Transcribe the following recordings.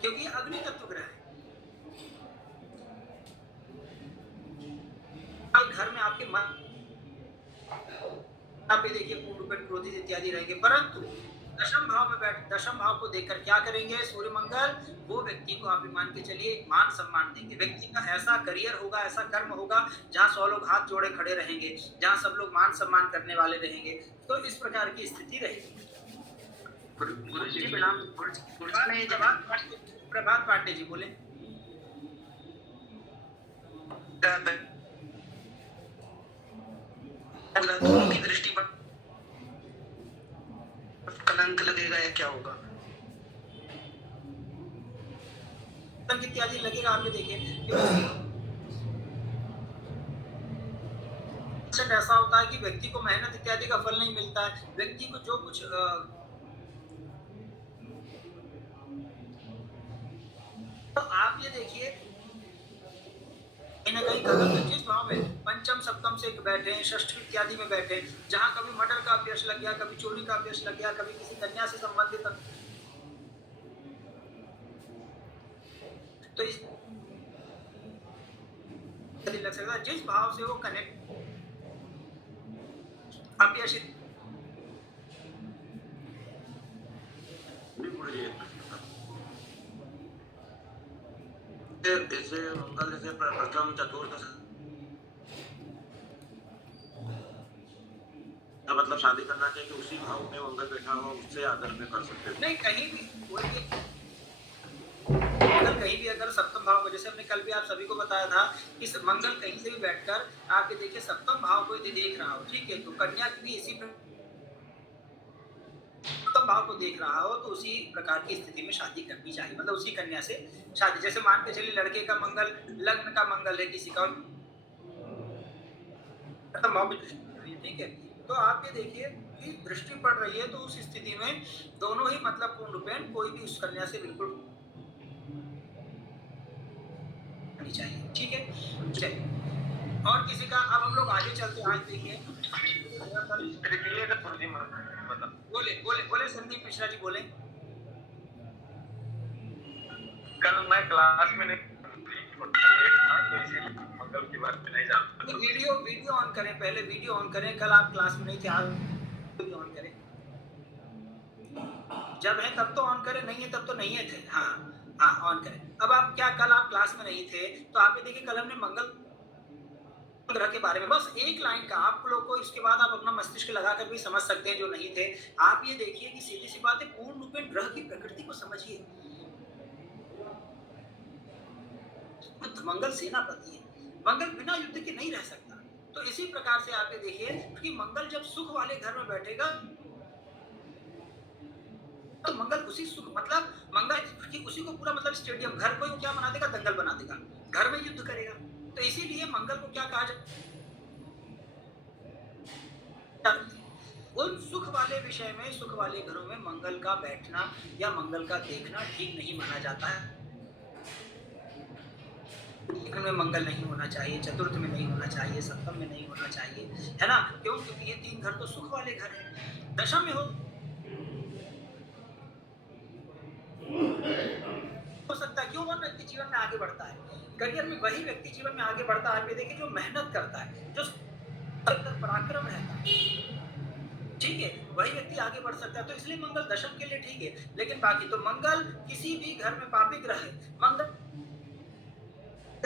क्योंकि ये अग्नि तत्व ग्रह है। घर में आपके मन पे देखिए पूर्ण रूपेण क्रोधित इत्यादि रहेंगे, परंतु दशम भाव को देखकर क्या करेंगे सूर्य मंगल, वो व्यक्ति को आप मान के चलिए एक मान सम्मान देंगे। व्यक्ति का ऐसा करियर होगा, ऐसा कर्म होगा जहाँ 100 लोग हाथ जोड़े खड़े रहेंगे, जहाँ सब लोग मान सम्मान करने वाले रहेंगे। तो इस प्रकार की स्थिति रहेगी। गुरु जी प्रणाम। में प्रभात पांडे जी बोले। दोनों की दृष्टि पर कलंक लगेगा या क्या होगा? इत्यादि लगेगा, आपने देखिए ऐसा होता है कि व्यक्ति को मेहनत इत्यादि का फल नहीं मिलता है। व्यक्ति को जो कुछ तो आप ये देखिए कहीं ना कहीं गलत जिस भाव में पंचम सप्तम से बैठे हैं, षष्ठी इत्यादि में बैठे हैं, जहां कभी मर्डर का अभ्यास लग गया, कभी चोरी का अभ्यास लग गया, कभी किसी कन्या से संबंधित, तो इस लग सकता है जिस भाव से वो कनेक्ट अभ्यास। जैसे मंगल जैसे प्रथम चतुर्थ मतलब शादी करना चाहिए कि उसी भाव में मंगल बैठा हो उससे आदर में कर सकते हैं? नहीं, कहीं भी मंगल कहीं भी अगर सप्तम भाव को, जैसे हमने कल भी आप सभी को बताया था कि मंगल कहीं से भी बैठकर आप ये देखिए सप्तम भाव को यदि देख रहा हो, ठीक है, तो कन्या की भी इसी सप्तम भाव को देख रहा हो तो उसी प्रकार की स्थिति में शादी करनी चाहिए, मतलब उसी कन्या से शादी। जैसे मान के चलिए लड़के का मंगल, लग्न का मंगल है किसी का, सप्तम भाव की दृष्टि पड़ रही है, ठीक है, तो आप ये देखिए कि दृष्टि पड़ रही है, तो उस स्थिति में दोनों ही मतलब पूर्ण रूपेण कोई भी उस कन्या से बिल्कुल नहीं चाहिए, ठीक है। चलिए और किसी का, अब हम लोग आगे चलते हैं। आज देखिए बोले बोले बोले संदीप मिश्रा जी बोले। कल मैं क्लास में नहीं मंगल की बात में नहीं जानता। वीडियो ऑन करें, पहले वीडियो ऑन करें। कल आप क्लास में नहीं थे, आज वीडियो ऑन करें। जब है तब तो ऑन करें, नहीं है तब तो नहीं है थे। हाँ हाँ ऑन करें। अब आप क्या, कल आप क्लास में नहीं थे तो आप ये देखिए कल हमने मंगल ग्रह के बारे में बस एक लाइन का आप लोग को, इसके बाद आप अपना मस्तिष्क लगाकर भी समझ सकते हैं जो नहीं थे। आप ये देखिए कि सीधी सी बात है, पूर्ण रूपेण ग्रह की प्रकृति को समझिए। मंगल सेनापति है, मंगल बिना युद्ध के नहीं रह सकता। तो इसी प्रकार से आप ये देखिए कि मंगल जब सुख वाले घर में बैठेगा तो मंगल उसी सुख, मतलब मंगल की उसी को पूरा मतलब स्टेडियम, घर को क्या बना देगा, दंगल बना देगा, घर में युद्ध करेगा। तो इसीलिए मंगल को क्या कहा जाता, उन सुख वाले विषय में, सुख वाले घरों में मंगल का बैठना या मंगल का देखना ठीक नहीं माना जाता है। में मंगल नहीं होना चाहिए, चतुर्थ में नहीं होना चाहिए, सप्तम में नहीं होना चाहिए, है ना, क्यों? क्योंकि ये तीन घर तो सुख वाले घर हैं। दशम में हो सकता है, क्यों? वो व्यक्ति जीवन में आगे बढ़ता है, करियर में वही व्यक्ति जीवन में आगे बढ़ता है। आप ये देखिए जो मेहनत करता है, जो पराक्रम रहता है, ठीक है, वही व्यक्ति आगे बढ़ सकता है। तो इसलिए मंगल दशम के लिए ठीक है, लेकिन बाकी तो मंगल किसी भी घर में पापी ग्रह है, मंगल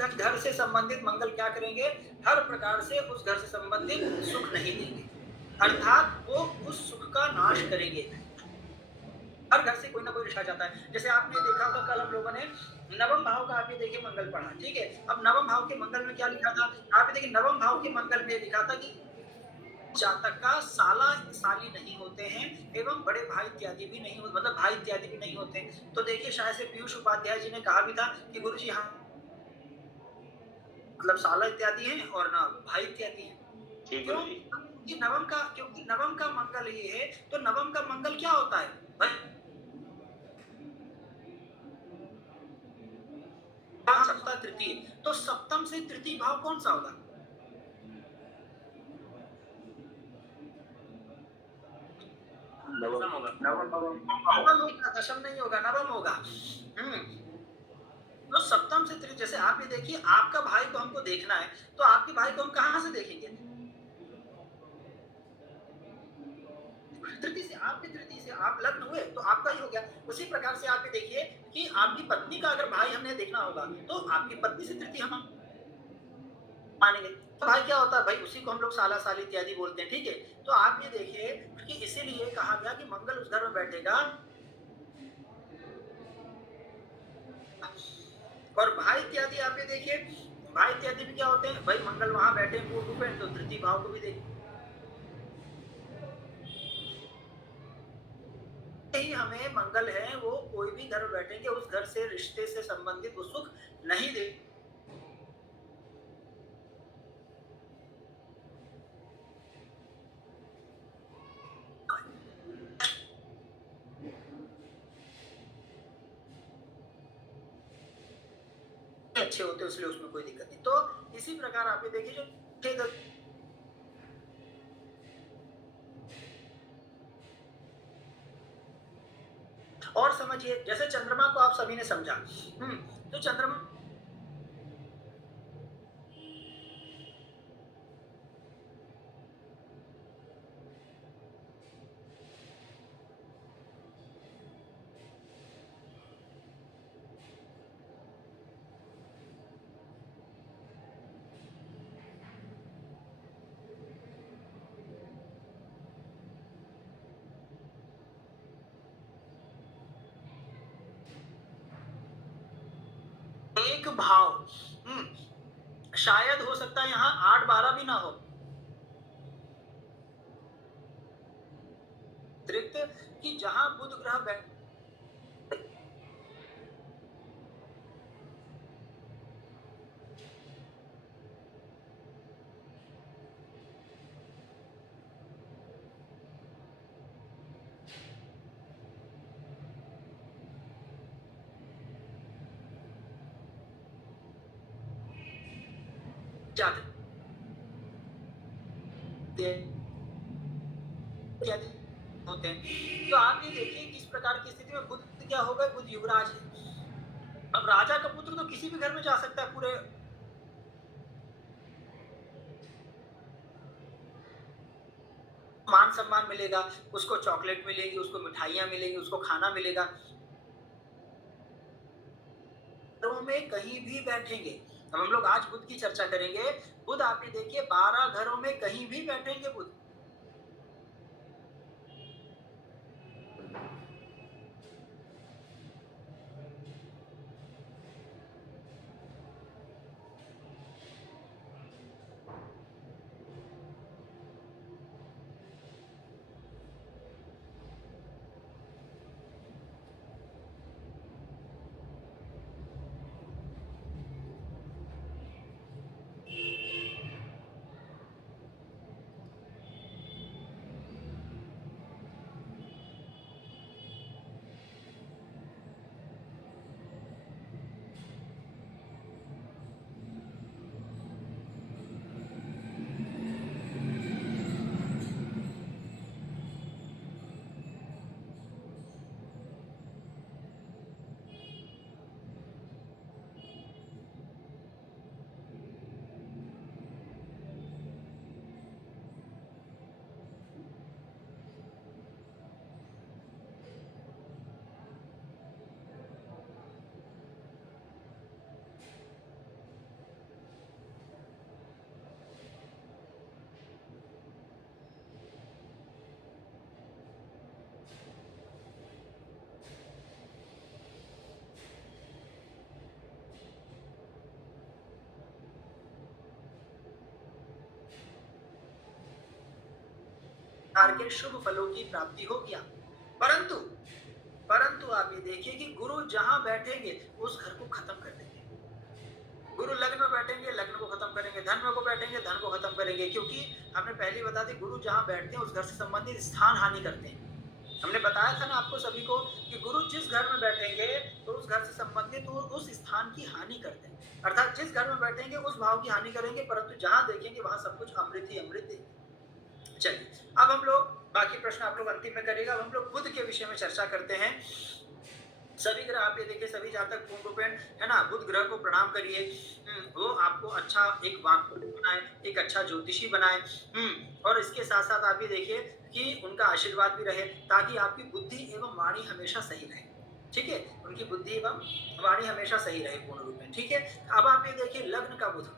घर से संबंधित मंगल क्या करेंगे, हर प्रकार से उस घर से संबंधित सुख नहीं देंगे, अर्थात वो उस सुख का नाश करेंगे। हर घर से कोई ना कोई रिश्ता जाता है। जैसे आपने देखा होगा कल हम लोगों ने नवम भाव का, आप ये देखिए मंगल पढ़ा, ठीक है। अब नवम भाव के मंगल में क्या लिखा था, आप ये देखिए नवम भाव के मंगल में लिखा था कि जातक का साला साली नहीं होते हैं एवं बड़े भाई इत्यादि भी नहीं होते, मतलब भाई इत्यादि भी नहीं होते। तो देखिए शायद से पीयूष उपाध्याय जी ने कहा भी था कि गुरुजी हाँ मतलब साला इत्यादि हैं और ना भाई इत्यादि हैं। क्यों? क्योंकि नवम का मंगल ये है, तो नवम का मंगल क्या होता है भाई, सप्तम तृतीय, तो सप्तम से तृतीय भाव कौन सा होगा, दशम नहीं होगा, नवम होगा। तो सप्तम से तृतीय, जैसे आप ये देखिए, आपका भाई को हमको देखना है, तो आपके भाई को हम कहाँ से देखेंगे? तृतीय से, आपके तृतीय से आप लग्न हुए तो आपका ही हो गया। उसी प्रकार से आप ये देखिए कि आपकी पत्नी का अगर भाई हमने देखना होगा, तो आपकी पत्नी से तृतीय हम मानेंगे। तो भाई क्या होता है? भाई उसी को हम लोग साला साली इत्यादि बोलते हैं, ठीक है? तो आप ये देखिए कि इसीलिए कहा गया कि मंगल उस घर में बैठेगा, और भाई इत्यादि आप ये देखिए, भाई इत्यादि भी क्या होते हैं? भाई मंगल वहां बैठे पूर्ण रूप में, तो तृतीय भाव को भी देखिए, ही हमें मंगल है वो कोई भी घर में बैठेंगे, उस घर से रिश्ते से संबंधित वो सुख नहीं दे। अच्छे होते हैं, इसलिए उसमें कोई दिक्कत नहीं। तो इसी प्रकार आप ये देखिए, जो और समझिए, जैसे चंद्रमा को आप सभी ने समझा, तो चंद्रमा एक भाव, शायद हो सकता है यहाँ 8-12 भी ना हो, अतिरिक्त, कि जहां बुध ग्रह बैठ जाते होते हैं। तो आप ये देखिए किस प्रकार की स्थिति में बुध क्या होगा? बुध युवराज है। अब राजा का पुत्र तो किसी भी घर में जा सकता है, पूरे मान सम्मान मिलेगा, उसको चॉकलेट मिलेगी, उसको मिठाइयां मिलेंगी, उसको खाना मिलेगा। घरों में कहीं भी बैठेंगे, अब हम लोग आज बुध की चर्चा करेंगे। बुध आप ये देखिए 12 घरों में कहीं भी बैठेंगे बुध। के शुभ फलों की प्राप्ति होगी आप। परंतु परंतु आप ये देखिए कि गुरु जहां बैठेंगे उस घर को खत्म कर देंगे। गुरु लग्न में बैठेंगे, लग्न को खत्म करेंगे, धन में को बैठेंगे, धन को खत्म करेंगे, क्योंकि हमने पहले ही बता दी गुरु जहां बैठते हैं उस घर से संबंधित स्थान हानि करते हैं। हमने बताया था ना आपको सभी को कि गुरु जिस घर में बैठेंगे तो उस घर से संबंधित वो उस स्थान की हानि करते हैं, अर्थात जिस घर में बैठेंगे उस भाव की हानि करेंगे, परंतु जहां देखेंगे वहां सब कुछ अमृत ही अमृत है। चलिए अब हम लोग बाकी प्रश्न आप लोग अंतिम में करेगा। अब हम लोग बुध के विषय में चर्चा करते हैं। सभी ग्रह आप ये देखिए, सभी जातक पूर्ण रूपेण है ना बुध ग्रह को प्रणाम करिए। वो आपको अच्छा एक वाक्पटु बनाए, एक अच्छा ज्योतिषी बनाए। और इसके साथ साथ आप ये देखिए कि उनका आशीर्वाद भी रहे, ताकि आपकी बुद्धि एवं वाणी हमेशा सही रहे। ठीक है, उनकी बुद्धि एवं वाणी हमेशा सही रहे पूर्ण रूप में। ठीक है, अब आप ये देखिए लग्न का बुध,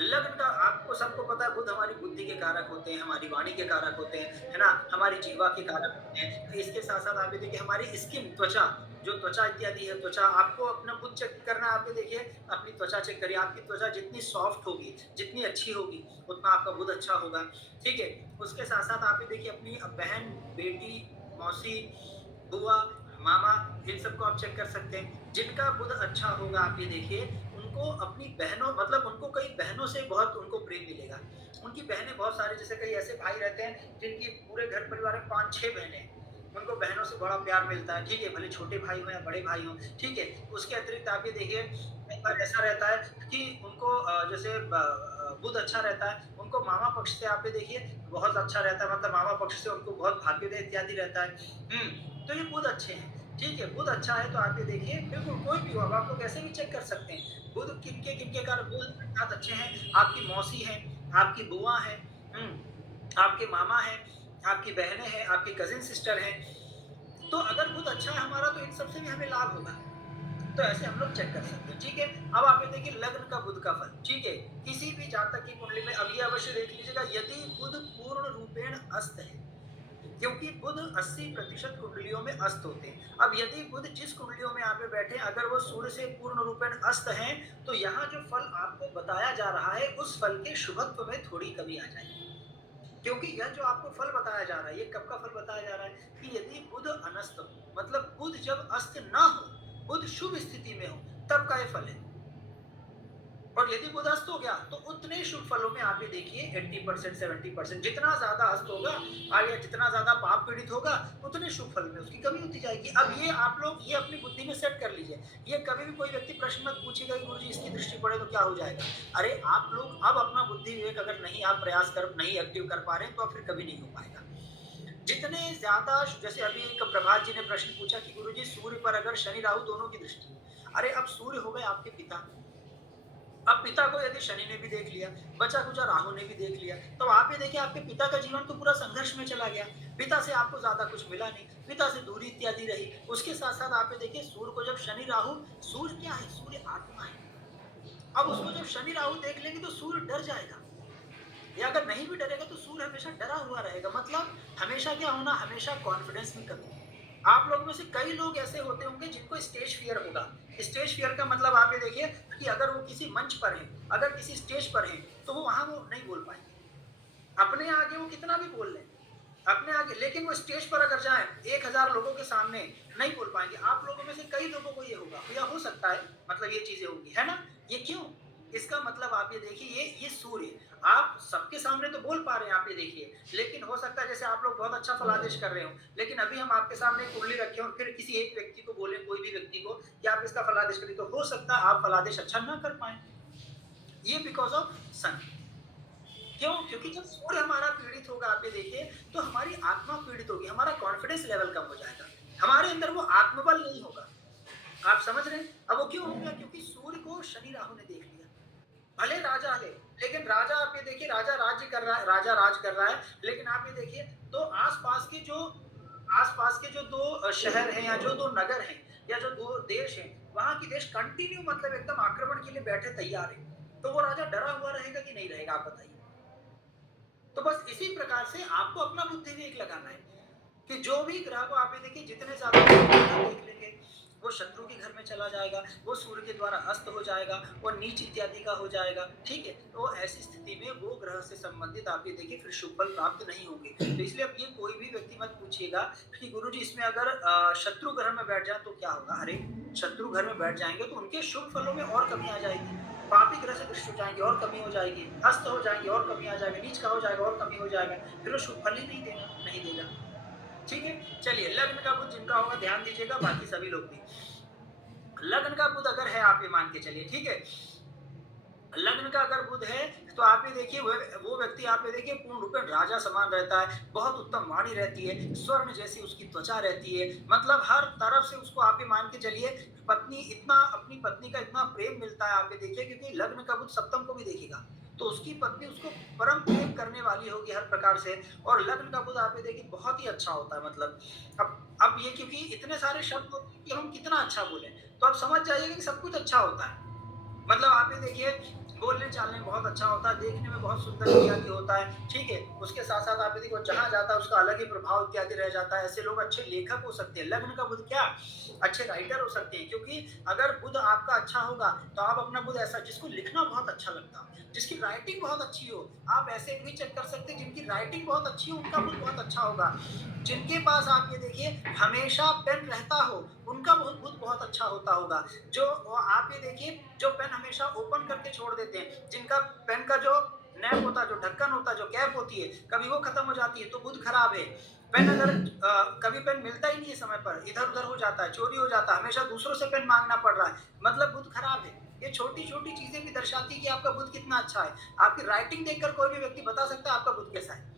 लग्न का आपको सबको पता है बुध हमारी बुद्धि के कारक होते हैं, हमारी वाणी के कारक होते हैं, है ना, हमारी जीवा के कारक होते हैं। इसके साथ साथ आप ये देखिए हमारी स्किन, त्वचा, जो त्वचा इत्यादि है, त्वचा आपको अपना बुध चेक करना है। आप ये देखिए अपनी त्वचा चेक करिए, आपकी त्वचा जितनी सॉफ्ट होगी, जितनी अच्छी होगी, उतना आपका बुध अच्छा होगा। ठीक है, उसके साथ साथ आप ये देखिए अपनी बहन, बेटी, मौसी, बुआ, मामा, इन सबको आप चेक कर सकते हैं। जिनका बुध अच्छा होगा आप ये देखिए उनको अपनी बहनों, मतलब उनको कई बहनों से बहुत उनको प्रेम मिलेगा। उनकी बहनें बहुत सारे, जैसे कई ऐसे भाई रहते हैं जिनकी पूरे घर परिवार में 5-6 बहनें हैं, उनको बहनों से बड़ा प्यार मिलता है। ठीक है, भले छोटे भाई हो या बड़े भाई हो। ठीक है, उसके अतिरिक्त आप ये देखिए कई बार ऐसा रहता है कि उनको जैसे बुध अच्छा रहता है, उनको मामा पक्ष से आप ये देखिए बहुत अच्छा रहता है, मतलब मामा पक्ष से उनको बहुत भाग्योदय इत्यादि रहता है। तो ये बुध अच्छे हैं। ठीक है, बुध अच्छा है तो आप ये देखिए बिल्कुल कोई भी हो, अब आप लोग ऐसे भी चेक कर सकते हैं बुध किनके किनके कारण बुध साथ अच्छे हैं। आपकी मौसी है, आपकी बुआ है, आपके मामा है, आपकी बहनें हैं, आपकी कजिन सिस्टर हैं। तो अगर बुध अच्छा है हमारा तो इन सबसे भी हमें लाभ होगा। तो ऐसे हम लोग चेक कर सकते हैं। ठीक है, अब आप ये देखिए लग्न का बुध का फल। ठीक है, किसी भी जातक की कुंडली में अब ये अवश्य देख लीजिएगा यदि बुध पूर्ण रूपेण अस्त है, क्योंकि बुध 80% कुंडलियों में अस्त होते हैं। अब यदि बुध जिस कुंडलियों में आप बैठे अगर वो सूर्य से पूर्ण रूपेण अस्त हैं, तो यहाँ जो फल आपको बताया जा रहा है उस फल के शुभत्व में थोड़ी कमी आ जाएगी। क्योंकि यह जो आपको फल बताया जा रहा है, ये कब का फल बताया जा रहा है कि यदि बुध अनस्त हो, मतलब बुध जब अस्त ना हो, बुध शुभ स्थिति में हो, तब का ये फल है। और यदि बुध अस्त हो गया तो उतने शुभ फलों में आप ये देखिए 80% 70%, जितना ज्यादा अस्त होगा और या जितना ज्यादा पाप पीड़ित होगा उतने शुभ फल में उसकी कमी होती जाएगी। अब ये आप लोग ये अपनी बुद्धि में सेट कर लीजिए। ये कभी भी कोई व्यक्ति प्रश्न मत पूछेगा कि गुरुजी इसकी दृष्टि पड़े तो क्या हो जाएगा। अरे आप लोग अब अपना बुद्धि विवेक अगर नहीं आप प्रयास कर नहीं एक्टिव कर पा रहे तो फिर कभी नहीं हो पाएगा। जितने ज्यादा, जैसे अभी एक प्रभात जी ने प्रश्न पूछा कि गुरुजी सूर्य पर अगर शनि राहु दोनों की दृष्टि, अरे अब सूर्य हो गए आपके पिता, अब पिता को यदि शनि ने भी देख लिया, बचा कुचा राहु ने भी देख लिया, तो आप ये देखिए आपके पिता का जीवन तो पूरा संघर्ष में चला गया। पिता से आपको ज्यादा कुछ मिला नहीं, पिता से दूरी इत्यादि रही। उसके साथ साथ आप ये देखिए सूर्य को जब शनि राहु, सूर्य क्या है, सूर्य आत्मा है। अब उसको जब शनि राहु देख लेंगे तो सूर्य डर जाएगा, या अगर नहीं भी डरेगा तो सूर्य हमेशा डरा हुआ रहेगा। मतलब हमेशा क्या होना, हमेशा कॉन्फिडेंस में कमी। आप लोगों में से कई लोग ऐसे होते होंगे जिनको स्टेज फियर होगा। स्टेज फियर का मतलब आप ये देखिए कि अगर वो किसी मंच पर है, अगर किसी स्टेज पर है, तो वो वहां वो नहीं बोल पाएंगे। अपने आगे वो कितना भी बोल लें, अपने आगे, लेकिन वो स्टेज पर अगर जाए 1000 लोगों के सामने नहीं बोल पाएंगे। आप लोगों में से कई लोगों को ये होगा या हो सकता है, मतलब ये चीजें होंगी, है ना। ये क्यों, इसका मतलब आप ये देखिए ये सूर्य, आप सबके सामने तो बोल पा रहे हैं आप ये देखिए, लेकिन हो सकता है जैसे आप लोग बहुत अच्छा फलादेश कर रहे हो, लेकिन अभी हम आपके सामने कुंडली रखे और फिर किसी एक व्यक्ति को बोले, कोई भी व्यक्ति को कि आप इसका फलादेश करिए, तो हो सकता है आप फलादेश अच्छा ना कर पाए। ये बिकॉज ऑफ सन। क्यों, क्योंकि जब सूर्य हमारा पीड़ित होगा आप ये देखिए तो हमारी आत्मा पीड़ित होगी, हमारा कॉन्फिडेंस लेवल कम हो जाएगा, हमारे अंदर वो आत्मबल नहीं होगा। आप समझ रहे हैं। अब वो क्यों हो गया, क्योंकि सूर्य को शनि राहु ने देख लिया। भले राजा है, लेकिन राजा आप ये देखिए राजा राज्य कर रहा है, राजा राज कर रहा है, लेकिन आप ये देखिए तो आसपास के जो दो शहर हैं या जो दो नगर हैं या जो दो देश हैं, वहां की देश कंटिन्यू मतलब एकदम आक्रमण के लिए बैठे तैयार है। तो वो राजा डरा हुआ रहेगा कि नहीं रहेगा, आप बताइए। तो बस इसी प्रकार से आपको अपना बुद्धि विवेक लगाना है कि जो भी ग्रह को आप ये देखिए जितने ज्यादा देख लेंगे वो शत्रु के घर में चला जाएगा, वो सूर्य के द्वारा अस्त हो जाएगा, वो नीच इत्यादि का हो जाएगा। ठीक है, तो ऐसी स्थिति में वो ग्रह से संबंधित आप ये देखिए फिर शुभ फल प्राप्त नहीं होंगे। तो इसलिए अब ये कोई भी व्यक्ति मत पूछिएगा कि गुरुजी इसमें अगर शत्रु घर में बैठ जाए तो क्या होगा। अरे शत्रु घर में बैठ जाएंगे तो उनके शुभ फलों में और कमी आ जाएगी, पापी ग्रह से दृष्टि हो जाएंगे और कमी हो जाएगी, अस्त हो जाएंगे और कमी आ जाएगा, नीच का हो जाएगा और कमी हो जाएगा, फिर वो शुभ फल ही नहीं देगा। ठीक है, चलिए लग्न का बुध जिनका होगा ध्यान दीजिएगा, बाकी सभी लोग भी। लग्न का बुध अगर है आप ये मान के चलिए, ठीक है, लग्न का अगर बुध है तो आप ये देखिए वो व्यक्ति आप ये देखिए पूर्ण रूप में राजा समान रहता है, बहुत उत्तम वाणी रहती है, स्वर्ण जैसी उसकी त्वचा रहती है, मतलब हर तरफ से उसको आप ये मान के चलिए पत्नी इतना अपनी पत्नी का इतना प्रेम मिलता है आप ये देखिए, क्योंकि लग्न का बुध सप्तम को भी देखेगा तो उसकी पत्नी उसको परम प्रेम करने वाली होगी हर प्रकार से। और लग्न का बुध आप ये देखिए बहुत ही अच्छा होता है, मतलब अब ये क्योंकि इतने सारे शब्द होते हैं कि हम कितना अच्छा बोले, तो आप समझ जाइएगा कि सब कुछ अच्छा होता है। मतलब आप ये देखिए बोलने चालने में बहुत अच्छा होता है, देखने में बहुत सुंदर इत्यादि होता है, ठीक है। उसके साथ साथ आप ये देखो जहाँ जाता है उसका अलग ही प्रभाव इत्यादि रह जाता है। ऐसे लोग अच्छे लेखक हो सकते हैं, लग्न का बुध क्या अच्छे राइटर हो सकते हैं, क्योंकि अगर बुध आपका अच्छा होगा तो आप अपना बुध ऐसा जिसको लिखना बहुत अच्छा लगता हो, जिसकी राइटिंग बहुत अच्छी हो, आप ऐसे भी चेक कर सकते हैं जिनकी राइटिंग बहुत अच्छी हो उनका बुध बहुत अच्छा होगा। जिनके पास आप ये देखिए हमेशा पेन रहता हो उनका बुध बहुत अच्छा होता होगा। जो आप ये देखिए जो पेन हमेशा ओपन करके छोड़ देते हैं, जिनका पेन का जो नैप होता है, जो ढक्कन होता है, जो कैप होती है, कभी वो खत्म हो जाती है तो बुध खराब है। पेन अगर कभी पेन मिलता ही नहीं है समय पर, इधर उधर हो जाता है, चोरी हो जाता है, हमेशा दूसरों से पेन मांगना पड़ रहा है, मतलब बुध खराब है। ये छोटी छोटी चीजें भी दर्शाती है कि आपका बुध कितना अच्छा है। आपकी राइटिंग देखकर कोई भी व्यक्ति बता सकता है आपका बुध कैसा है।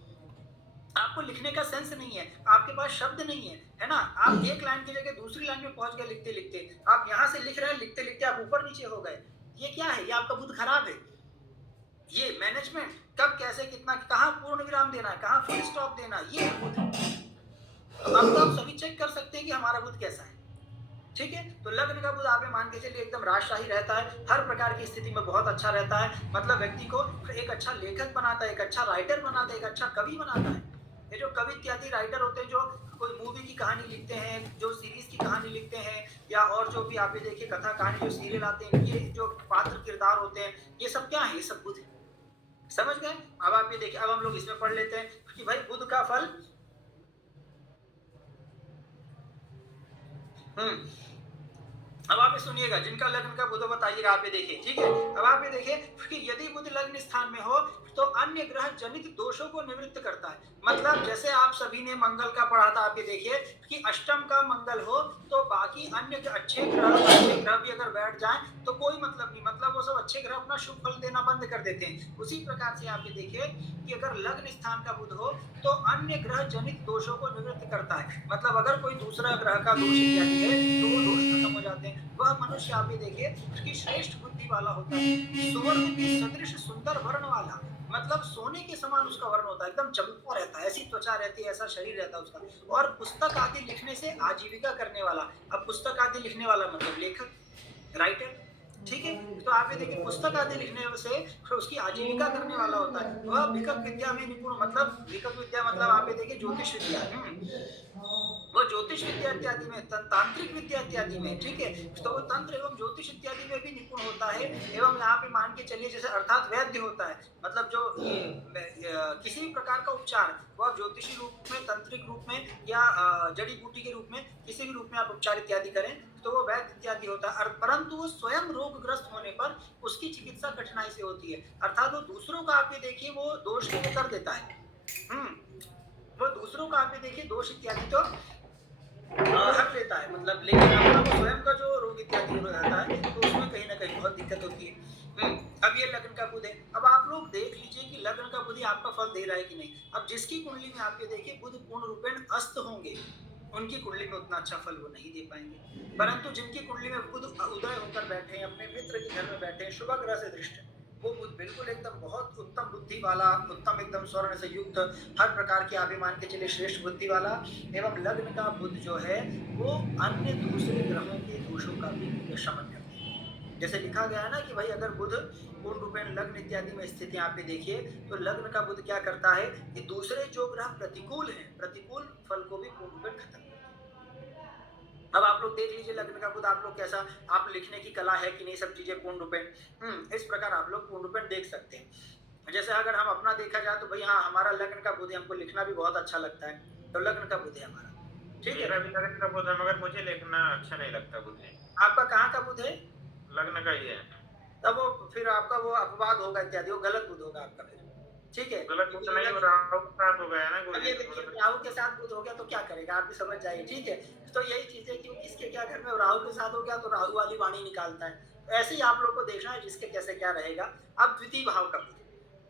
आपको लिखने का सेंस नहीं है, आपके पास शब्द नहीं है ना, आप एक लाइन की जगह दूसरी लाइन में पहुंच गए लिखते लिखते, आप यहाँ से लिख रहे हैं, लिखते लिखते आप ऊपर नीचे हो गए, ये क्या है? ये आपका बुध खराब है। ये मैनेजमेंट कब कैसे कितना कहाँ पूर्ण विराम देना है, कहाँ फुल स्टॉप देना है, ये है बुध। तो अब तो आप सभी चेक कर सकते हैं कि हमारा बुध कैसा है, ठीक है। तो लग्न का बुध आप मान के चलिए एकदम राजशाही रहता है, हर प्रकार की स्थिति में बहुत अच्छा रहता है, मतलब व्यक्ति को एक अच्छा लेखक बनाता है, एक अच्छा राइटर बनाता है, एक अच्छा कवि बनाता है। ये जो कवि इत्यादि राइटर होते हैं जो कोई मूवी की कहानी लिखते हैं, जो सीरीज की कहानी लिखते हैं, या और जो भी आप ये देखिए कथा कहानी जो सीरियल आते हैं, ये जो पात्र किरदार होते हैं, ये सब क्या है? ये सब बुध है। समझ गए? अब आप ये देखिए, अब हम लोग इसमें पढ़ लेते हैं कि भाई बुध का फल। अब आप ये सुनिएगा, जिनका लग्न का बुध बताइएगा आप ये देखिए, ठीक है। अब आप ये देखिए कि यदि बुध लग्न स्थान में हो तो अन्य ग्रह जनित दोषों को निवृत्त करता है। मतलब जैसे आप सभी ने मंगल का पढ़ा था, आप ये देखिए कि अष्टम का मंगल हो तो बाकी अन्य अच्छे ग्रह भी अगर बैठ जाएं तो कोई मतलब नहीं, मतलब वो सब अच्छे ग्रह अपना शुभ फल देना बंद कर देते हैं। उसी प्रकार से आप ये देखिए कि अगर लग्न स्थान का बुध हो तो अन्य ग्रह जनित दोषों को निवृत्त करता है, मतलब अगर कोई दूसरा ग्रह का दोष इत्यादि है तो वो दोष खत्म हो जाते हैं। वह मनुष्य आप ये देखिए कि श्रेष्ठ बुद्धि वाला होता है, सुवर्ण के सदृश सुंदर वर्ण वाला, मतलब सोने के समान उसका वर्ण होता है, एकदम चमकता रहता है, ऐसी त्वचा रहती है, ऐसा शरीर रहता है उसका, और पुस्तक आदि लिखने से आजीविका करने वाला। अब पुस्तक आदि लिखने वाला मतलब लेखक, राइटर, ठीक है। तो आप ये देखिए पुस्तक आदि लिखने से उसकी आजीविका करने वाला होता है। वह विकट विद्या में निपुण, मतलब विकट विद्या मतलब आप ये देखिए ज्योतिष विद्या, वो ज्योतिष विद्या इत्यादि में, तांत्रिक विद्या इत्यादि में, ठीक है। तो वो तंत्र एवं ज्योतिष इत्यादि में भी निपुण होता है। एवं यहाँ पे मान के चलिए जैसे अर्थात वैद्य होता है, मतलब जो ये किसी भी प्रकार का उपचार वह ज्योतिषी रूप में, तंत्रिक रूप में, या जड़ी बूटी के रूप में, किसी भी रूप में आप उपचार इत्यादि करें तो वो वैद्य इत्यादि होता है। परंतु वो स्वयं रोगग्रस्त होने पर उसकी चिकित्सा कठिनाई से होती है, अर्थात वो दूसरों का आप ये देखिए वो दोष को कर देता है। वो दूसरों का आप ये देखिए दोष इत्यादि तो हट लेता है, मतलब लेकिन अपना वो स्वयं का जो रोग इत्यादि रहता है तो उसमें कहीं ना कहीं बहुत दिक्कत होती है। अब ये लग्न का बुध है। अब आप लोग देख लीजिए कि लग्न का बुध आपका फल दे रहा है कि नहीं। अब जिसकी कुंडली में आप ये देखिए बुध पूर्ण रूपेण अस्त होंगे, उनकी कुंडली में उतना अच्छा फल वो नहीं दे पाएंगे, परंतु जिनकी कुंडली में बुध उदय होकर बैठे हैं, अपने मित्र के घर में बैठे हैं, शुभ ग्रह से दृष्ट है, वो बुध बिल्कुल एकदम बहुत उत्तम बुद्धि वाला, उत्तम एकदम स्वर्ण से युक्त, हर प्रकार के आप मान के चलिए श्रेष्ठ बुद्धि वाला। एवं लग्न का बुध जो है वो अन्य दूसरे ग्रहों के दोषों का भी शमन करते हैं। जैसे लिखा गया है ना कि भाई अगर बुध पूर्ण रूपेण लग्न इत्यादि में स्थिति आप भी देखिए तो लग्न का बुध क्या करता है कि दूसरे जो ग्रह प्रतिकूल हैं, प्रतिकूल फल को भी पूर्ण रूपेण खत्म। अब आप लोग देख लीजिए लग्न का बुध आप लोग कैसा, आप लिखने की कला है कि नहीं, सब चीजें पूर्ण रूपेण इस प्रकार आप लोग पूर्ण रूपेण देख सकते हैं। जैसे अगर हम अपना देखा जाए तो भाई हाँ हमारा लग्न का बुध है, हमको लिखना भी बहुत अच्छा लगता है, तो लग्न का बुध है हमारा, ठीक है। मेरा भी लग्न का बुध है मगर मुझे लिखना अच्छा नहीं लगता बुध है। आपका कहाँ का बुध है? लग्न का ही है। तब वो फिर आपका वो अपवाद होगा इत्यादि, वो गलत बुध होगा आपका फिर, ठीक है। गलत बुध नहीं हो, राहु के साथ हो गया ना अब ये देखिए राहु के साथ बुध हो गया तो क्या करेगा आप भी समझ जाइए, ठीक है। तो यही चीज है कि किसके क्या घर में राहु के साथ हो गया तो राहु वाली वाणी निकालता है। ऐसे ही आप लोग को देखना है जिसके कैसे क्या रहेगा। अब द्वितीय भाव का बुध,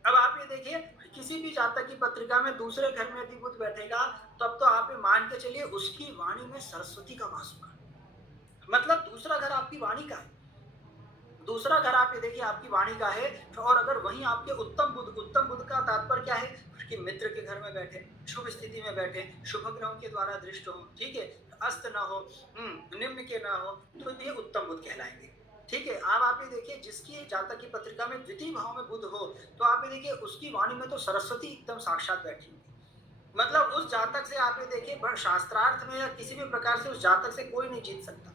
अब आप ये देखिए किसी भी जातक की पत्रिका में दूसरे घर में यदि बुध बैठेगा तब तो आप ये मान के चलिए उसकी वाणी में सरस्वती का वास होगा। मतलब दूसरा घर आपकी वाणी का है, दूसरा घर आप ये देखिए आपकी वाणी का है। और अगर वहीं आपके उत्तम बुध का तात्पर्य क्या है कि मित्र के घर में बैठे, शुभ स्थिति में बैठे, शुभ ग्रहों के द्वारा दृष्ट हो, ठीक है, अस्त ना हो, निम्न के ना हो, तो ये उत्तम बुध कहलाएंगे। ठीक है, अब आप ये देखिए जिसकी जातक की पत्रिका में द्वितीय भाव में बुध हो तो आप ये देखिए उसकी वाणी में तो सरस्वती एकदम साक्षात बैठी होगी। मतलब उस जातक से आप ये देखिए शास्त्रार्थ में या किसी भी प्रकार से उस जातक से कोई नहीं जीत सकता।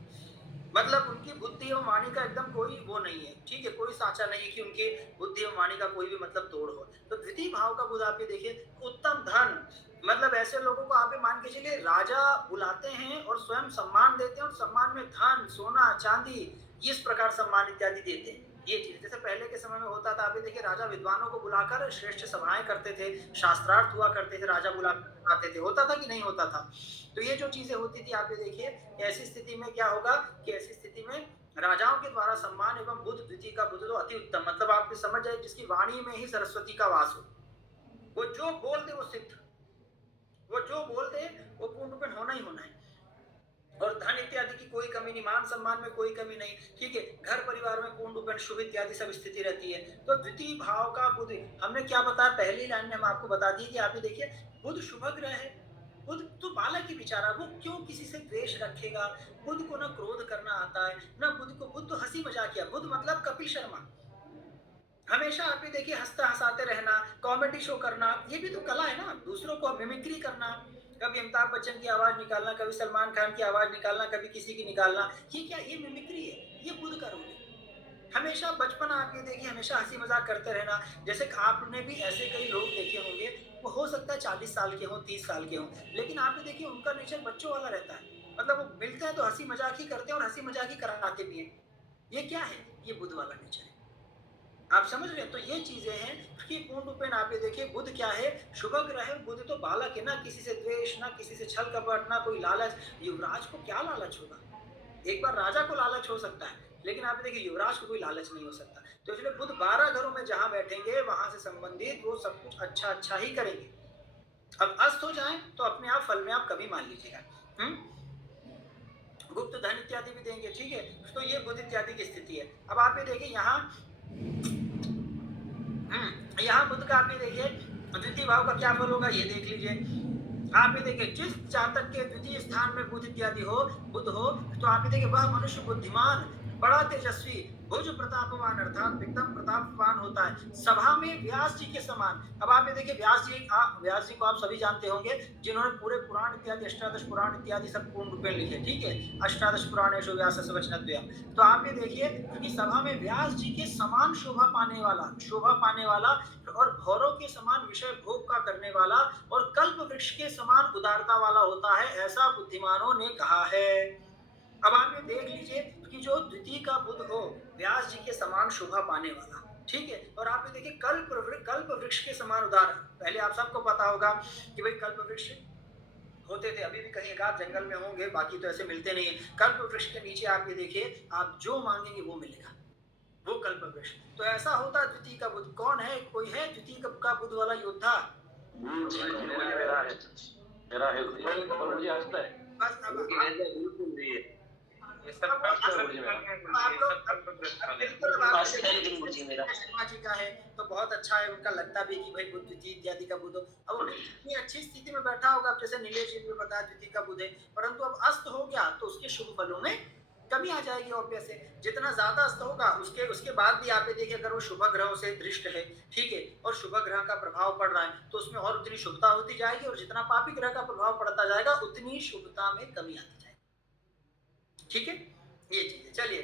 मतलब उनकी बुद्धि और वाणी का एकदम कोई वो नहीं है, ठीक है, कोई साचा नहीं है कि उनकी बुद्धि और वाणी का कोई भी मतलब तोड़ हो। तो द्वितीय भाव का बुध आप ये देखिए उत्तम धन, मतलब ऐसे लोगों को आप मान के चलिए राजा बुलाते हैं और स्वयं सम्मान देते हैं और सम्मान में धन सोना चांदी इस प्रकार सम्मान इत्यादि देते हैं। ये चीज जैसे पहले के समय में होता था, आप ये देखिए राजा विद्वानों को बुलाकर श्रेष्ठ सभाएं करते थे, शास्त्रार्थ हुआ करते थे, राजा बुलाते थे, होता था कि नहीं होता था। तो ये जो चीजें होती थी आप ये देखिए ऐसी स्थिति में क्या होगा कि ऐसी स्थिति में राजाओं के द्वारा सम्मान एवं बुध द्वितीय का बुध तो अति उत्तम, मतलब आप समझ जाए जिसकी वाणी में ही सरस्वती का वास हो, वो जो बोल दे वो सिद्ध, वो जो बोल दे वो पूर्ण रूपेण होना ही होना है। और धन इत्यादि की कोई कमी नहीं, मान सम्मान में कोई कमी नहीं, ठीक है, घर परिवार में पूर्ण रूपेण शुभ इत्यादि सब स्थिति रहती है। तो द्वितीय भाव का बुध हमने क्या बताया पहली लाइन में हम आपको बता दी कि आप ये देखिए बुध शुभ ग्रह है। बुध तो बालक ही बेचारा, वो क्यों किसी से द्वेष रखेगा। बुध को ना क्रोध करना आता है ना बुध तो हंसी मजाक किया, बुध मतलब कपिल शर्मा, हमेशा आप ये देखिए हंसते हंसाते रहना, कॉमेडी शो करना, ये भी तो कला है ना, दूसरों को मिमिक्री करना, कभी अमिताभ बच्चन की आवाज निकालना, कभी सलमान खान की आवाज निकालना, कभी किसी की निकालना, ये क्या, ये मिमिक्री है, ये बुध का रोल है। हमेशा बचपन आप ये देखिए हमेशा हंसी मजाक करते रहना। जैसे आपने भी ऐसे कई लोग देखे होंगे, वो हो सकता है 40 साल के हों 30 साल के हों, लेकिन आप ये देखिए उनका नेचर बच्चों वाला रहता है। मतलब वो मिलते हैं तो हंसी मजाक ही करते हैं और हंसी मजाक ही कराते भी हैं। ये क्या है, ये बुध वाला नेचर है। आप समझ रहे हैं, तो ये चीजें हैं कि पूर्ण रूपेण आप ये देखिए बुध क्या है, शुभ ग्रह है। बुध तो बालक है ना, किसी से द्वेष ना किसी से छल कपट ना कोई लालच। युवराज को क्या लालच होगा, एक बार राजा को लालच हो सकता है लेकिन आप देखिए युवराज को कोई लालच नहीं हो सकता। तो इसलिए बुध 12 घरों में जहां बैठेंगे वहां से संबंधित वो सब कुछ अच्छा अच्छा ही करेंगे। अब अस्त हो जाए तो अपने आप फल में आप कभी मान लीजिएगा। गुप्त धन इत्यादि भी देंगे, ठीक है। तो ये बुध इत्यादि की स्थिति है। अब आप ये देखिए यहाँ बुध का आप ये देखिए द्वितीय भाव का क्या फल होगा ये देख लीजिए। आप ये देखिए जिस जातक के द्वितीय स्थान में बुध इत्यादि हो, बुध हो, तो आप ये देखिए वह मनुष्य बुद्धिमान, बड़ा तेजस्वी, भुज प्रतापवान अर्थात एकदम प्रतापवान होता है, सभा में व्यास जी के समान। अब आप ये देखिए व्यास जी को आप सभी जानते होंगे, जिन्होंने पूरे पुराण इत्यादि अष्टादश पुराण इत्यादि सब पूर्ण रूप में लिखे, ठीक है, अष्टादश पुराणेषु व्यासस्य वचनद्वयम्। तो आप ये देखिए कि सभा में व्यास जी के समान शोभा पाने वाला और भौरों के समान विषय भोग का करने वाला और कल्प वृक्ष के समान उदारता वाला होता है, ऐसा बुद्धिमानों ने कहा है। अब आप ये देख लीजिए कि जो द्वितीय का बुध हो व्यास जी के समान शोभा पाने वाला, ठीक है, और आप ये देखिए कल्प वृक्ष के समान उदार। पहले आप सबको पता होगा कि भाई कल्प वृक्ष होते थे, अभी भी कहीं एक आध जंगल में होंगे, बाकी तो ऐसे मिलते नहीं है। कल्प वृक्ष के नीचे आप ये देखिए आप जो मांगेंगे वो मिलेगा, वो कल्प वृक्ष। तो ऐसा होता है द्वितीय का बुध। कौन है, कोई है द्वितीय का बुध वाला योद्धा? मेरा है मुझे आता है बस अब बिल्कुल भी है। ये सब शर्मा जी का है तो बहुत अच्छा है, उनका लगता भी कि भाई बुध द्वितीय इत्यादि का बुध हो। अब वो इतनी अच्छी स्थिति में बैठा होगा, अब जैसे नीलेश जी ने बताया द्वितीय का बुध है, परंतु अब अस्त हो गया तो उसके शुभ फलों में कमी आ जाएगी। ऑब्वियस है, जितना ज्यादा अस्त होगा उसके बाद भी आप देखिए अगर वो शुभ ग्रहों से दृष्ट है, ठीक है, और शुभ ग्रह का प्रभाव पड़ रहा है तो उसमें और उतनी शुभता होती जाएगी, और जितना पापी ग्रह का प्रभाव पड़ता जाएगा उतनी शुभता में कमी आती जाएगी, ठीक है, ये चीज है। चलिए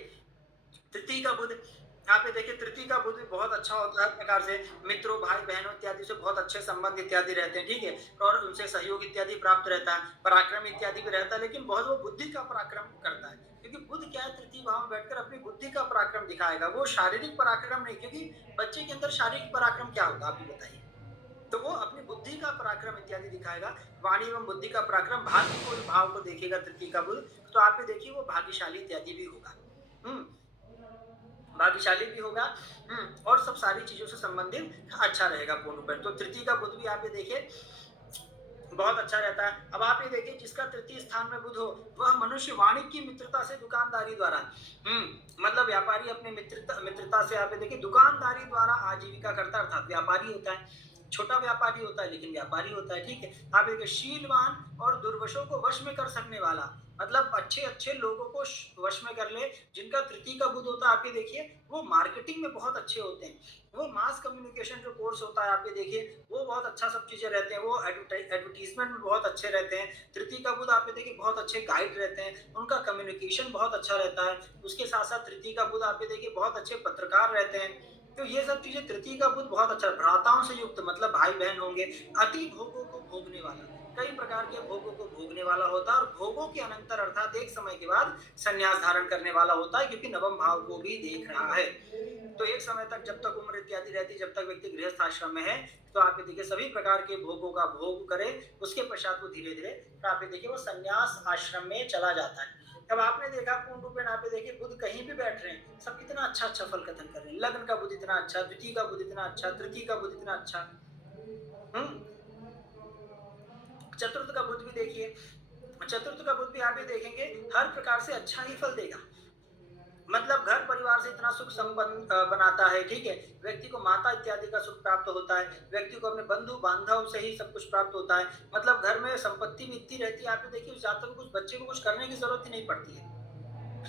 तृतीय का बुध, यहाँ पे देखिए तृतीय का बुध भी बहुत अच्छा होता है, प्रकार से मित्रों भाई बहनों इत्यादि से बहुत अच्छे संबंध इत्यादि रहते हैं, ठीक है, और उनसे सहयोग इत्यादि प्राप्त रहता है, पराक्रम इत्यादि भी रहता है, लेकिन बहुत वो बुद्धि का पराक्रम करता है, क्योंकि बुध क्या है तृतीय भाव में बैठकर अपनी बुद्धि का पराक्रम दिखाएगा, वो शारीरिक पराक्रम नहीं, क्योंकि बच्चे के अंदर शारीरिक पराक्रम क्या होगा आप बताइए, तो वो अपनी बुद्धि का पराक्रम इत्यादि दिखाएगा, वाणी एवं बुद्धि का पराक्रम, भाग्य को भाव को देखेगा तृतीय का बुध, तो आप ये देखिए वो भाग्यशाली इत्यादि भी होगा। भाग्यशाली भी होगा, और सब सारी चीजों से संबंधित अच्छा रहेगा पूर्ण रूप में। तो तृतीय का बुध भी आप ये देखिए बहुत अच्छा रहता है। अब आप ये देखिए जिसका तृतीय स्थान में बुध हो वह मनुष्य वाणिज्य की मित्रता से दुकानदारी द्वारा मतलब व्यापारी अपने मित्रता से आप ये देखिए दुकानदारी द्वारा आजीविका करता अर्थात व्यापारी होता है, छोटा व्यापारी होता है लेकिन व्यापारी होता है, ठीक है। आप देखिए शीलवान और दुर्वशों को वश में कर सकने वाला, मतलब अच्छे अच्छे लोगों को वश में कर ले। जिनका तृतीय का बुध होता है आप ये देखिए वो मार्केटिंग में बहुत अच्छे होते हैं, वो मास कम्युनिकेशन जो कोर्स होता है आप ये देखिए वो बहुत अच्छा सब चीजें रहते हैं, वो एडवर्टीजमेंट में बहुत अच्छे रहते हैं। तृतीय का बुध आप ये देखिए बहुत अच्छे गाइड रहते हैं, उनका कम्युनिकेशन बहुत अच्छा रहता है। उसके साथ साथ तृतीय का बुध आप ये देखिए बहुत अच्छे पत्रकार रहते हैं। तो ये सब चीजें तृतीय का बुध बहुत अच्छा, भ्राताओं से युक्त मतलब भाई बहन होंगे, अति भोगों को भोगने वाला, कई प्रकार के भोगों को भोगने वाला होता है, और भोगों के अनंतर अर्थात एक समय के बाद संन्यास धारण करने वाला होता है, क्योंकि नवम भाव को भी देख रहा है। तो एक समय तक जब तक उम्र इत्यादि रहती है, जब तक व्यक्ति गृहस्थ आश्रम में है, तो आप ये देखिए सभी प्रकार के भोगों का भोग करे, उसके पश्चात वो धीरे धीरे आप ये देखिए वो संन्यास आश्रम में चला जाता है। अब आपने देखा पूर्ण रूप में आप ये देखिए बुध कहीं भी बैठ रहे हैं, सब कितना अच्छा अच्छा फल कथन कर रहे हैं। लग्न का बुध इतना अच्छा, द्वितीय का बुध इतना अच्छा, तृतीय का बुध इतना अच्छा, चतुर्थ का बुध भी देखिए, चतुर्थ का बुध भी आप ये देखेंगे हर प्रकार से अच्छा ही फल देगा, मतलब घर परिवार से इतना सुख संपन्न बनाता है, ठीक है। व्यक्ति को माता इत्यादि का सुख प्राप्त होता है, व्यक्ति को अपने बंधु बांधव से ही सब कुछ प्राप्त होता है, मतलब घर में संपत्ति भी इतनी रहती है। आप ये देखिए उस जातक को कुछ बच्चे को कुछ करने की जरूरत ही नहीं पड़ती है।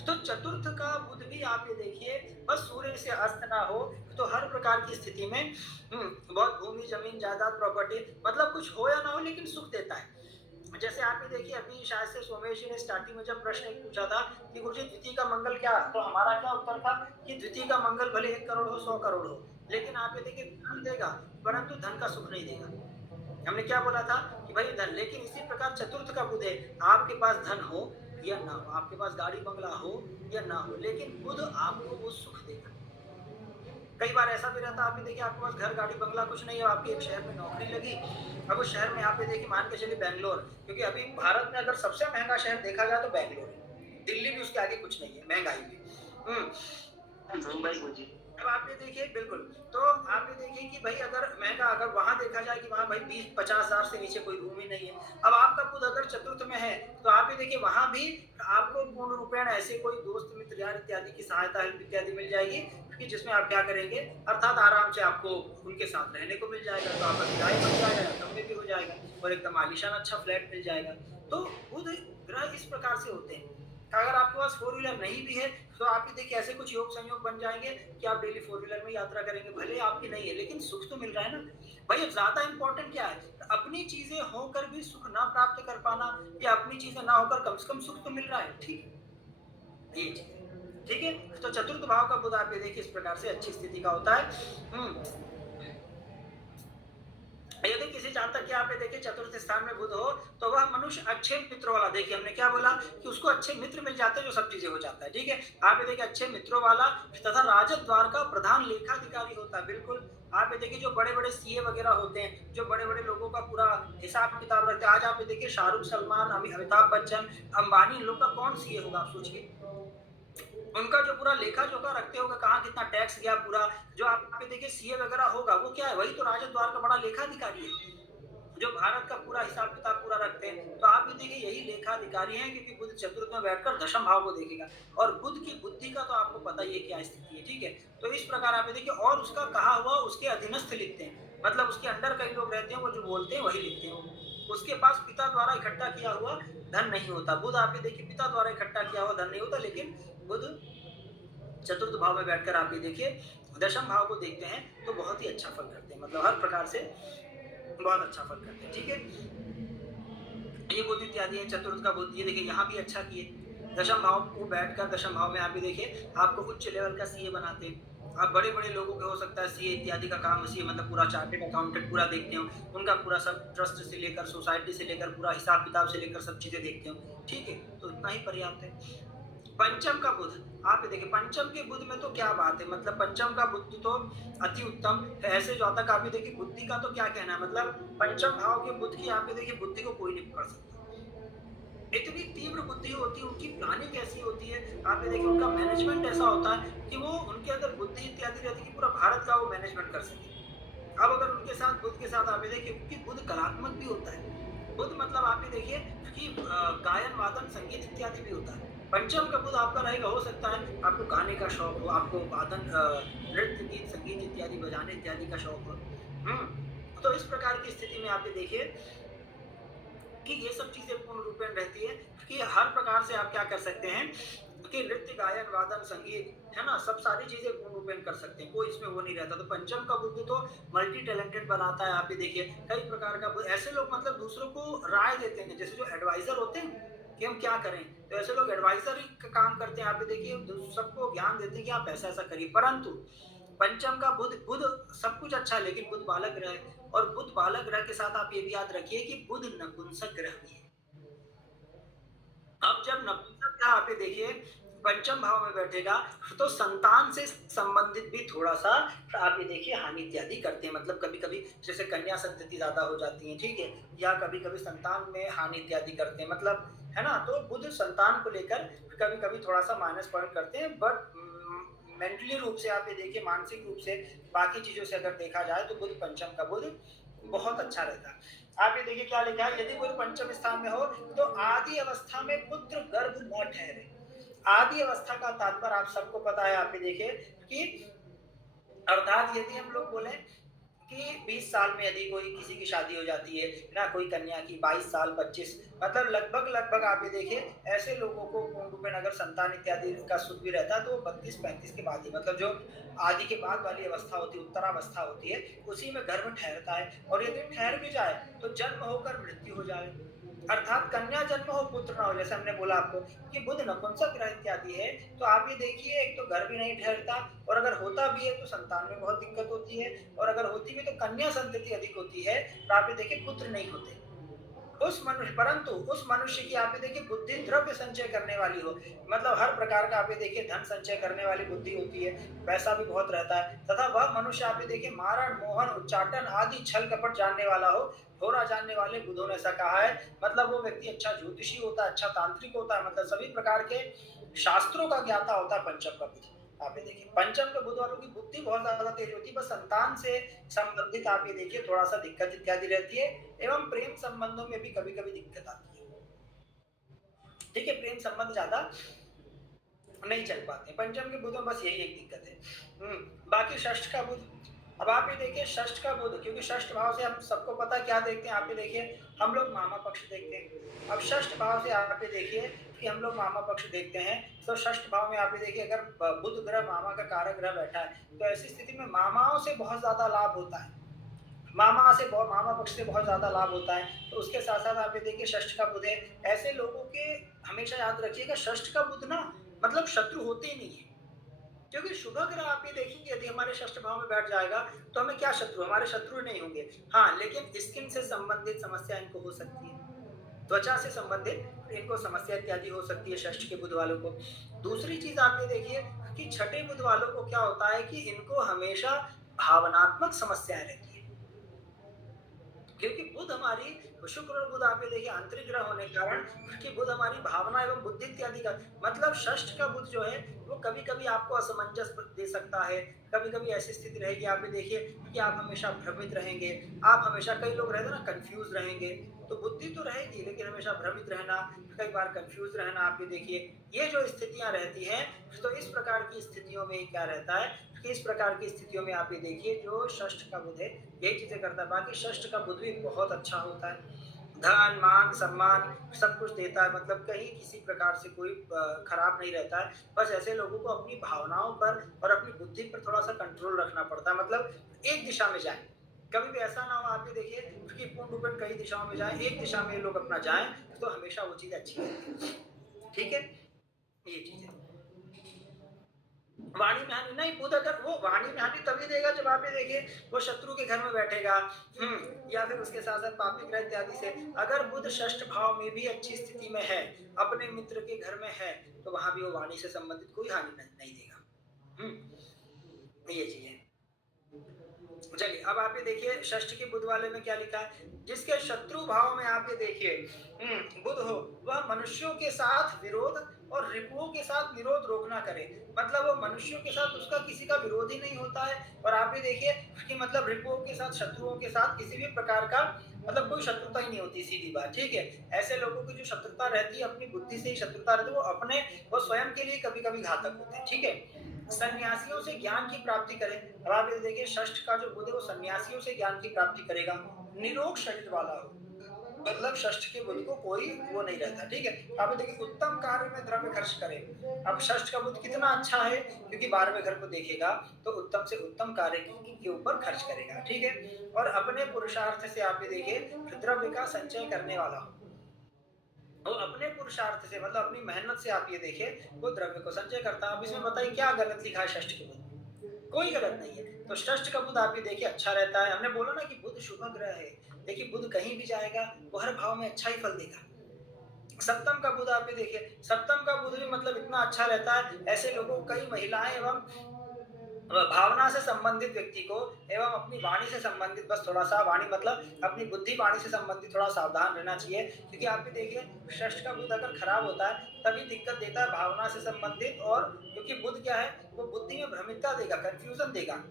तो चतुर्थ का बुध भी आप ये देखिए बस सूर्य से अस्त ना हो तो हर प्रकार की स्थिति में बहुत भूमि जमीन जायदाद प्रॉपर्टी मतलब कुछ हो या ना हो लेकिन सुख देता है। जैसे आप ये देखिए अभी शायद से सोमेश जी ने स्टार्टिंग में जब प्रश्न एक पूछा था कि गुरुजी द्वितीय का मंगल क्या, तो हमारा क्या उत्तर था कि द्वितीय का मंगल भले 1 करोड़ हो 100 करोड़ हो, लेकिन आप ये देखिए धन देगा परंतु धन का सुख नहीं देगा। हमने क्या बोला था कि भाई धन, लेकिन इसी प्रकार चतुर्थ का बुध है, आपके पास धन हो या ना हो, आपके पास गाड़ी बंगला हो या ना हो, लेकिन बुध आपको वो सुख देगा। कई बार ऐसा भी रहता है, आप देखिए आपके पास घर गाड़ी बंगला कुछ नहीं है, आपकी एक शहर में नौकरी लगी, अब उस शहर में आप देखिए मान के चलिए बैंगलोर, क्योंकि अभी भारत में अगर सबसे महंगा शहर देखा जाए तो बैंगलोर है, दिल्ली भी उसके आगे कुछ नहीं है महंगाई में। अब आप ये देखिए बिल्कुल, तो आप ये देखिए कि भाई अगर महंगा, अगर वहां देखा जाए कि वहां भाई 20-50 हजार से नीचे कोई रूम ही नहीं है। अब आपका बुध अगर चतुर्थ में है तो आप ये देखिए वहां भी आपको पूर्ण रूपेण ऐसे कोई दोस्त मित्र यार इत्यादि की सहायता हेल्प इत्यादि मिल जाएगी, कि जिसमें आप क्या करेंगे अर्थात आराम से आपको उनके साथ रहने को मिल जाएगा, तो आपका किराया बच जाएगा, कमरे भी हो जाएगा और एकदम आलीशान अच्छा फ्लैट मिल जाएगा। तो बुध ग्रह इस प्रकार से होते हैं। अगर आपके पास 4 व्हीलर नहीं भी है तो आप ये देखिए ऐसे कुछ योग संयोग बन जाएंगे कि आप डेली 4 व्हीलर में यात्रा करेंगे, भले आपकी नहीं है लेकिन सुख तो मिल रहा है ना भाई। अब ज्यादा इंपॉर्टेंट क्या है, अपनी चीजें होकर भी सुख ना प्राप्त कर पाना, या अपनी चीजें ना होकर कम से कम सुख तो मिल रहा है, ठीक है ये चीज, ठीक है। तो चतुर्थ भाव का बुध आप ये देखिए इस प्रकार से अच्छी स्थिति का होता है। यदि किसी जातक के आप देखिए चतुर्थ स्थान में बुध हो तो वह मनुष्य अच्छे मित्रों वाला, देखिए हमने क्या बोला कि उसको अच्छे मित्र मिल जाते हैं जो सब चीजें हो जाता है, ठीक है। आप ये देखिए अच्छे मित्रों वाला तथा राजद द्वार का प्रधान लेखाधिकारी होता है, बिल्कुल। आप ये देखिए जो बड़े बड़े सीए वगैरह होते हैं, जो बड़े बड़े लोगों का पूरा हिसाब किताब रखते हैं, आज आप ये देखिए शाहरुख सलमान अमिताभ बच्चन अंबानी इन लोग का कौन सीए होगा आप सोचिए, उनका जो पूरा लेखा जोखा रखते होगा कहाँ कितना टैक्स गया पूरा, जो आप देखिए सीए वगैरह होगा वो क्या है, वही तो राजद द्वार का बड़ा लेखाधिकारी है, जो भारत का पूरा हिसाब किताब पूरा रखते हैं। तो आप भी देखिए यही लेखाधिकारी हैं, क्योंकि बुध चतुर्थ में बैठकर दशम भाव को देखेगा, और बुध की बुद्धि का तो आपको पता ही है क्या स्थिति है, ठीक है। तो इस प्रकार आप देखिए, और उसका कहा हुआ उसके अधीनस्थ लिखते हैं, मतलब उसके अंडर कई लोग रहते हैं, वो जो बोलते हैं वही लिखते हैं। उसके पास पिता द्वारा इकट्ठा किया हुआ धन नहीं होता। बुध आप देखिए पिता द्वारा इकट्ठा किया हुआ धन नहीं होता, लेकिन बुध चतुर्थ भाव में बैठकर आप ये देखिए दशम भाव को देखते हैं तो बहुत ही अच्छा फल करते हैं, मतलब हर प्रकार से बहुत अच्छा फल करते हैं, ठीक है। ये बुध इत्यादि है चतुर्थ का बुध, ये देखिए यहाँ भी अच्छा किए, दशम भाव को बैठकर दशम भाव में आप भी देखिए आपको उच्च लेवल का सीए बनाते हैं। आप बड़े बड़े लोगों के हो सकता है सीए इत्यादि का काम, सीए मतलब पूरा चार्टेड अकाउंटेंट पूरा देखते हो, उनका पूरा सब ट्रस्ट से लेकर सोसाइटी से लेकर पूरा हिसाब किताब से लेकर सब चीजें देखते हो, ठीक है। तो इतना ही पर्याप्त है। पंचम का बुध, आप देखिए पंचम के बुध में तो क्या बात है, मतलब पंचम का बुद्धि तो अति उत्तम है। ऐसे जो तक आप देखिए बुद्धि का तो क्या कहना है, मतलब पंचम भाव के बुध की आप देखिए बुद्धि को कोई नहीं पकड़ सकता, इतनी तीव्र बुद्धि होती है, उनकी प्लानिंग ऐसी होती है, आप ये देखिए उनका मैनेजमेंट ऐसा होता है कि वो उनके अंदर बुद्धि इत्यादि रहती है कि पूरा भारत का वो मैनेजमेंट कर सके। अब अगर उनके साथ बुध के साथ आप ये देखिए, क्योंकि बुध कलात्मक भी होता है। बुध मतलब आप ये देखिए कि गायन, वादन, संगीत इत्यादि भी होता है। पंचम का बुध आपका रहेगा, हो सकता है आपको गाने का शौक हो, आपको वादन, नृत्य, गीत, संगीत इत्यादि बजाने इत्यादि का शौक हो। तो इस प्रकार की स्थिति में आप ये देखिए कि ये सब चीजें पूर्ण रूपेण रहती है कि हर प्रकार से आप क्या कर सकते हैं कि नृत्य, गायन, वादन, संगीत, है ना, सब सारी चीजें पूर्ण रूपेण कर सकते हैं, कोई इसमें वो नहीं रहता। तो पंचम का बुद्ध तो मल्टी टैलेंटेड बनाता है। आप ये देखिए कई प्रकार का ऐसे लोग मतलब दूसरों को राय देते हैं, जैसे जो एडवाइजर होते हैं कि हम क्या करें, तो ऐसे लोग एडवाइजर ही का काम करते हैं। आप ये देखिए सबको ज्ञान देते हैं कि आप ऐसा ऐसा करिए, परंतु पंचम का बुध, बुध सब कुछ अच्छा है लेकिन बुध बालक ग्रह है, और बुध बालक ग्रह के साथ आप ये भी याद रखिए कि बुध नपुंसक ग्रह भी है। अब जब नपुंसक ग्रह आप ये देखिए पंचम भाव में बैठेगा तो संतान से संबंधित भी थोड़ा सा आप ये देखिए हानि इत्यादि करते हैं। मतलब कभी कभी जैसे कन्या संतति ज्यादा हो जाती है, ठीक है, या कभी कभी संतान में हानि इत्यादि करते हैं, मतलब है ना। तो बुध संतान को लेकर कभी कभी थोड़ा सा माइनस पॉइंट करते हैं, बट मेंटली रूप से आप ये देखिए, मानसिक रूप से, बाकी चीजों से अगर देखा जाए तो बुध, पंचम का बुध बहुत अच्छा रहता है। आप ये देखिए क्या लिखा है, यदि बुध पंचम स्थान में हो तो आदि अवस्था में पुत्र गर्भ न ठहरे। आदि अवस्था का तात्पर्य आप सबको पता है। आप ये देखिए कि अर्थात यदि हम लोग बोले कि 20 साल में यदि कोई किसी की शादी हो जाती है ना, कोई कन्या की 22 साल 25, मतलब लगभग लगभग आप ये देखिए ऐसे लोगों को पूर्ण रूप में अगर संतान इत्यादि का सुख भी रहता है तो 32-35 के बाद ही, मतलब जो आदि के बाद वाली अवस्था होती है, उत्तरावस्था होती है, उसी में गर्भ ठहरता है। और यदि ठहर भी जाए तो जन्म होकर मृत्यु हो जाए, अर्थात कन्या जन्म हो पुत्र ना हो। जैसे हमने बोला आपको कि बुध नपुंसक ग्रह इत्यादि है, तो आप ये देखिए एक तो गर्भ भी नहीं ठहरता, और अगर होता भी है तो संतान में बहुत दिक्कत होती है, और अगर होती भी तो कन्या संतति अधिक होती है, तो आप ये देखिए पुत्र नहीं होते उस मनुष्य। परंतु उस मनुष्य की आप ये देखिए बुद्धि द्रव्य संचय करने वाली हो, मतलब हर प्रकार का आप ये देखिए धन संचय करने वाली बुद्धि होती है, पैसा भी बहुत रहता है, तथा वह मनुष्य आप ये देखिए मारण, मोहन, उच्चाटन आदि छल कपट जानने वाला हो। थोड़ा जानने वाले बुधों ने ऐसा कहा है, मतलब वो व्यक्ति अच्छा ज्योतिषी होता है, अच्छा तांत्रिक होता है, मतलब सभी प्रकार के शास्त्रों का ज्ञाता होता है पंचम का बुध। आप ये देखिए पंचम के बुध वालों की बुद्धि बहुत ज्यादा तेज होती है, बस संतान से संबंधित आप ये देखिए थोड़ा सा दिक्कत इत्यादि रहती है, एवं प्रेम संबंधों में भी कभी कभी दिक्कत आती है। ठीक है, प्रेम संबंध ज्यादा नहीं चल पाते पंचम के बुध में, बस यही एक दिक्कत है। बाकी षष्ठ का बुध, अब आप ये देखिए षष्ठ का बुध, क्योंकि षष्ठ भाव से हम सबको पता है क्या देखते हैं। आप ये देखिए हम लोग मामा पक्ष देखते हैं। अब षष्ठ भाव से आप ये देखिए कि हम लोग मामा पक्ष देखते हैं, तो षष्ठ भाव में आप ये देखिए अगर बुध ग्रह मामा का कारक ग्रह बैठा है, तो ऐसी स्थिति में मामाओं से बहुत ज्यादा लाभ होता है, मामा पक्ष से बहुत ज्यादा लाभ होता है। तो उसके साथ साथ आप ये देखिए षष्ठ का बुध है, ऐसे लोगों के हमेशा याद रखिएगा षष्ठ का बुध ना, मतलब शत्रु होते ही नहीं है, क्योंकि शुभ ग्रह आप ये देखेंगे यदि हमारे षष्ठ भाव में बैठ जाएगा तो हमें क्या शत्रु, हमारे शत्रु नहीं होंगे। हाँ, लेकिन स्किन से संबंधित समस्या इनको हो सकती है, त्वचा से संबंधित इनको समस्या इत्यादि हो सकती है षष्ठ के बुध वालों को। दूसरी चीज आप ये देखिए कि छठे बुध वालों को क्या होता है कि इनको हमेशा भावनात्मक समस्याएं रहती है, क्योंकि बुध हमारी, शुक्र और बुध आप ये देखिए आंतरिक ग्रह होने के कारण कि बुध हमारी भावना एवं बुद्धि इत्यादि का, मतलब षष्ठ का बुध जो है वो कभी कभी आपको असमंजस दे सकता है। कभी कभी ऐसी स्थिति रहेगी आप ये देखिए कि आप हमेशा भ्रमित रहेंगे, आप हमेशा, कई लोग रहते हैं ना कंफ्यूज रहेंगे, तो बुद्धि तो रहेगी लेकिन हमेशा भ्रमित रहना, कई बार कंफ्यूज रहना। आप ये देखिए ये जो स्थितियां रहती हैं, तो इस प्रकार की स्थितियों में क्या रहता है कि इस प्रकार की स्थितियों में आप ये देखिए जो षष्ठ का बुध है यही चीजें करता है। बाकी षष्ठ का बुध भी बहुत अच्छा होता है, धन, मान, सम्मान सब कुछ देता है, मतलब कहीं किसी प्रकार से कोई खराब नहीं रहता है। बस ऐसे लोगों को अपनी भावनाओं पर और अपनी बुद्धि पर थोड़ा सा कंट्रोल रखना पड़ता है, मतलब एक दिशा में जाए, कभी भी ऐसा ना हो आप ये देखिए कि पूर्ण रूपेण कई दिशाओं में जाए, एक दिशा में लोग अपना जाएं तो हमेशा वो चीज अच्छी रहती है। ठीक है, ये चीज है। वाणी में हानि नहीं, बुध अगर वो वाणी में हानि तभी देगा जब आप ये देखिए वो शत्रु के घर में बैठेगा, या फिर उसके साथ साथ पापी ग्रह इत्यादि से। अगर बुध षष्ठ भाव में भी अच्छी स्थिति में है, अपने मित्र के घर में है, तो वहां भी वो वाणी से संबंधित कोई हानि नहीं देगा। ये चीज है। चलिए अब आप ये देखिए षष्ठ के बुध वाले में क्या लिखा है, जिसके शत्रु भाव में आप ये देखिए बुध हो, वह मनुष्यों के साथ विरोध और रिपुओं के साथ निरोध रोकना करे। मतलब वो मनुष्यों के साथ उसका किसी का विरोध ही नहीं होता है, और आप ये देखिए कि मतलब रिपुओं के साथ, शत्रुओं के साथ किसी भी प्रकार का मतलब कोई शत्रुता ही नहीं होती, सीधी बात, ठीक है। ऐसे लोगों की जो शत्रुता रहती है अपनी बुद्धि से ही शत्रुता रहती है, वो स्वयं के लिए कभी कभी घातक होते हैं, ठीक है। सन्यासियों से ज्ञान की प्राप्ति करें। अब आप ये देखिए षष्ठ का जो बुध है वो सन्यासियों से ज्ञान की प्राप्ति करेगा, निरोग शरीर वाला हो, मतलब षष्ठ के बुध को कोई वो नहीं रहता, ठीक है। आप देखिए उत्तम कार्य में द्रव्य खर्च करें। अब षष्ठ का बुध कितना अच्छा है, क्योंकि 12वें घर को देखेगा तो उत्तम से उत्तम कार्य के ऊपर खर्च करेगा, ठीक है। और अपने पुरुषार्थ से आप ये देखिए द्रव्य का संचय करने वाला हो, वो अपने पुरुषार्थ से मतलब अपनी मेहनत से आप ये देखिए वो द्रव्य को संचय करता है। अब इसमें बताइए क्या गलत लिखा है षष्ठ के बुध में? कोई गलत नहीं है। तो षष्ठ का बुध आप ये देखिए अच्छा रहता है। हमने बोला ना कि बुध शुभ ग्रह है। देखिए बुध कहीं भी जाएगा वो हर भाव में अच्छा ही फल देगा। सप्तम का बुध आप ये देखिए, सप्तम का बुध भी मतलब इतना अच्छा रहता है, ऐसे लोगों को कई महिलाएं एवं भावना से संबंधित व्यक्ति को एवं अपनी वाणी से संबंधित, बस थोड़ा सा वाणी मतलब अपनी बुद्धि वाणी से संबंधित थोड़ा सावधान रहना चाहिए, क्योंकि आप भी देखिए षष्ठ का बुध अगर खराब होता है तभी दिक्कत देता है भावना से संबंधित। और क्योंकि बुध क्या है, वो बुद्धि में भ्रमितता देगा, कंफ्यूजन देगा,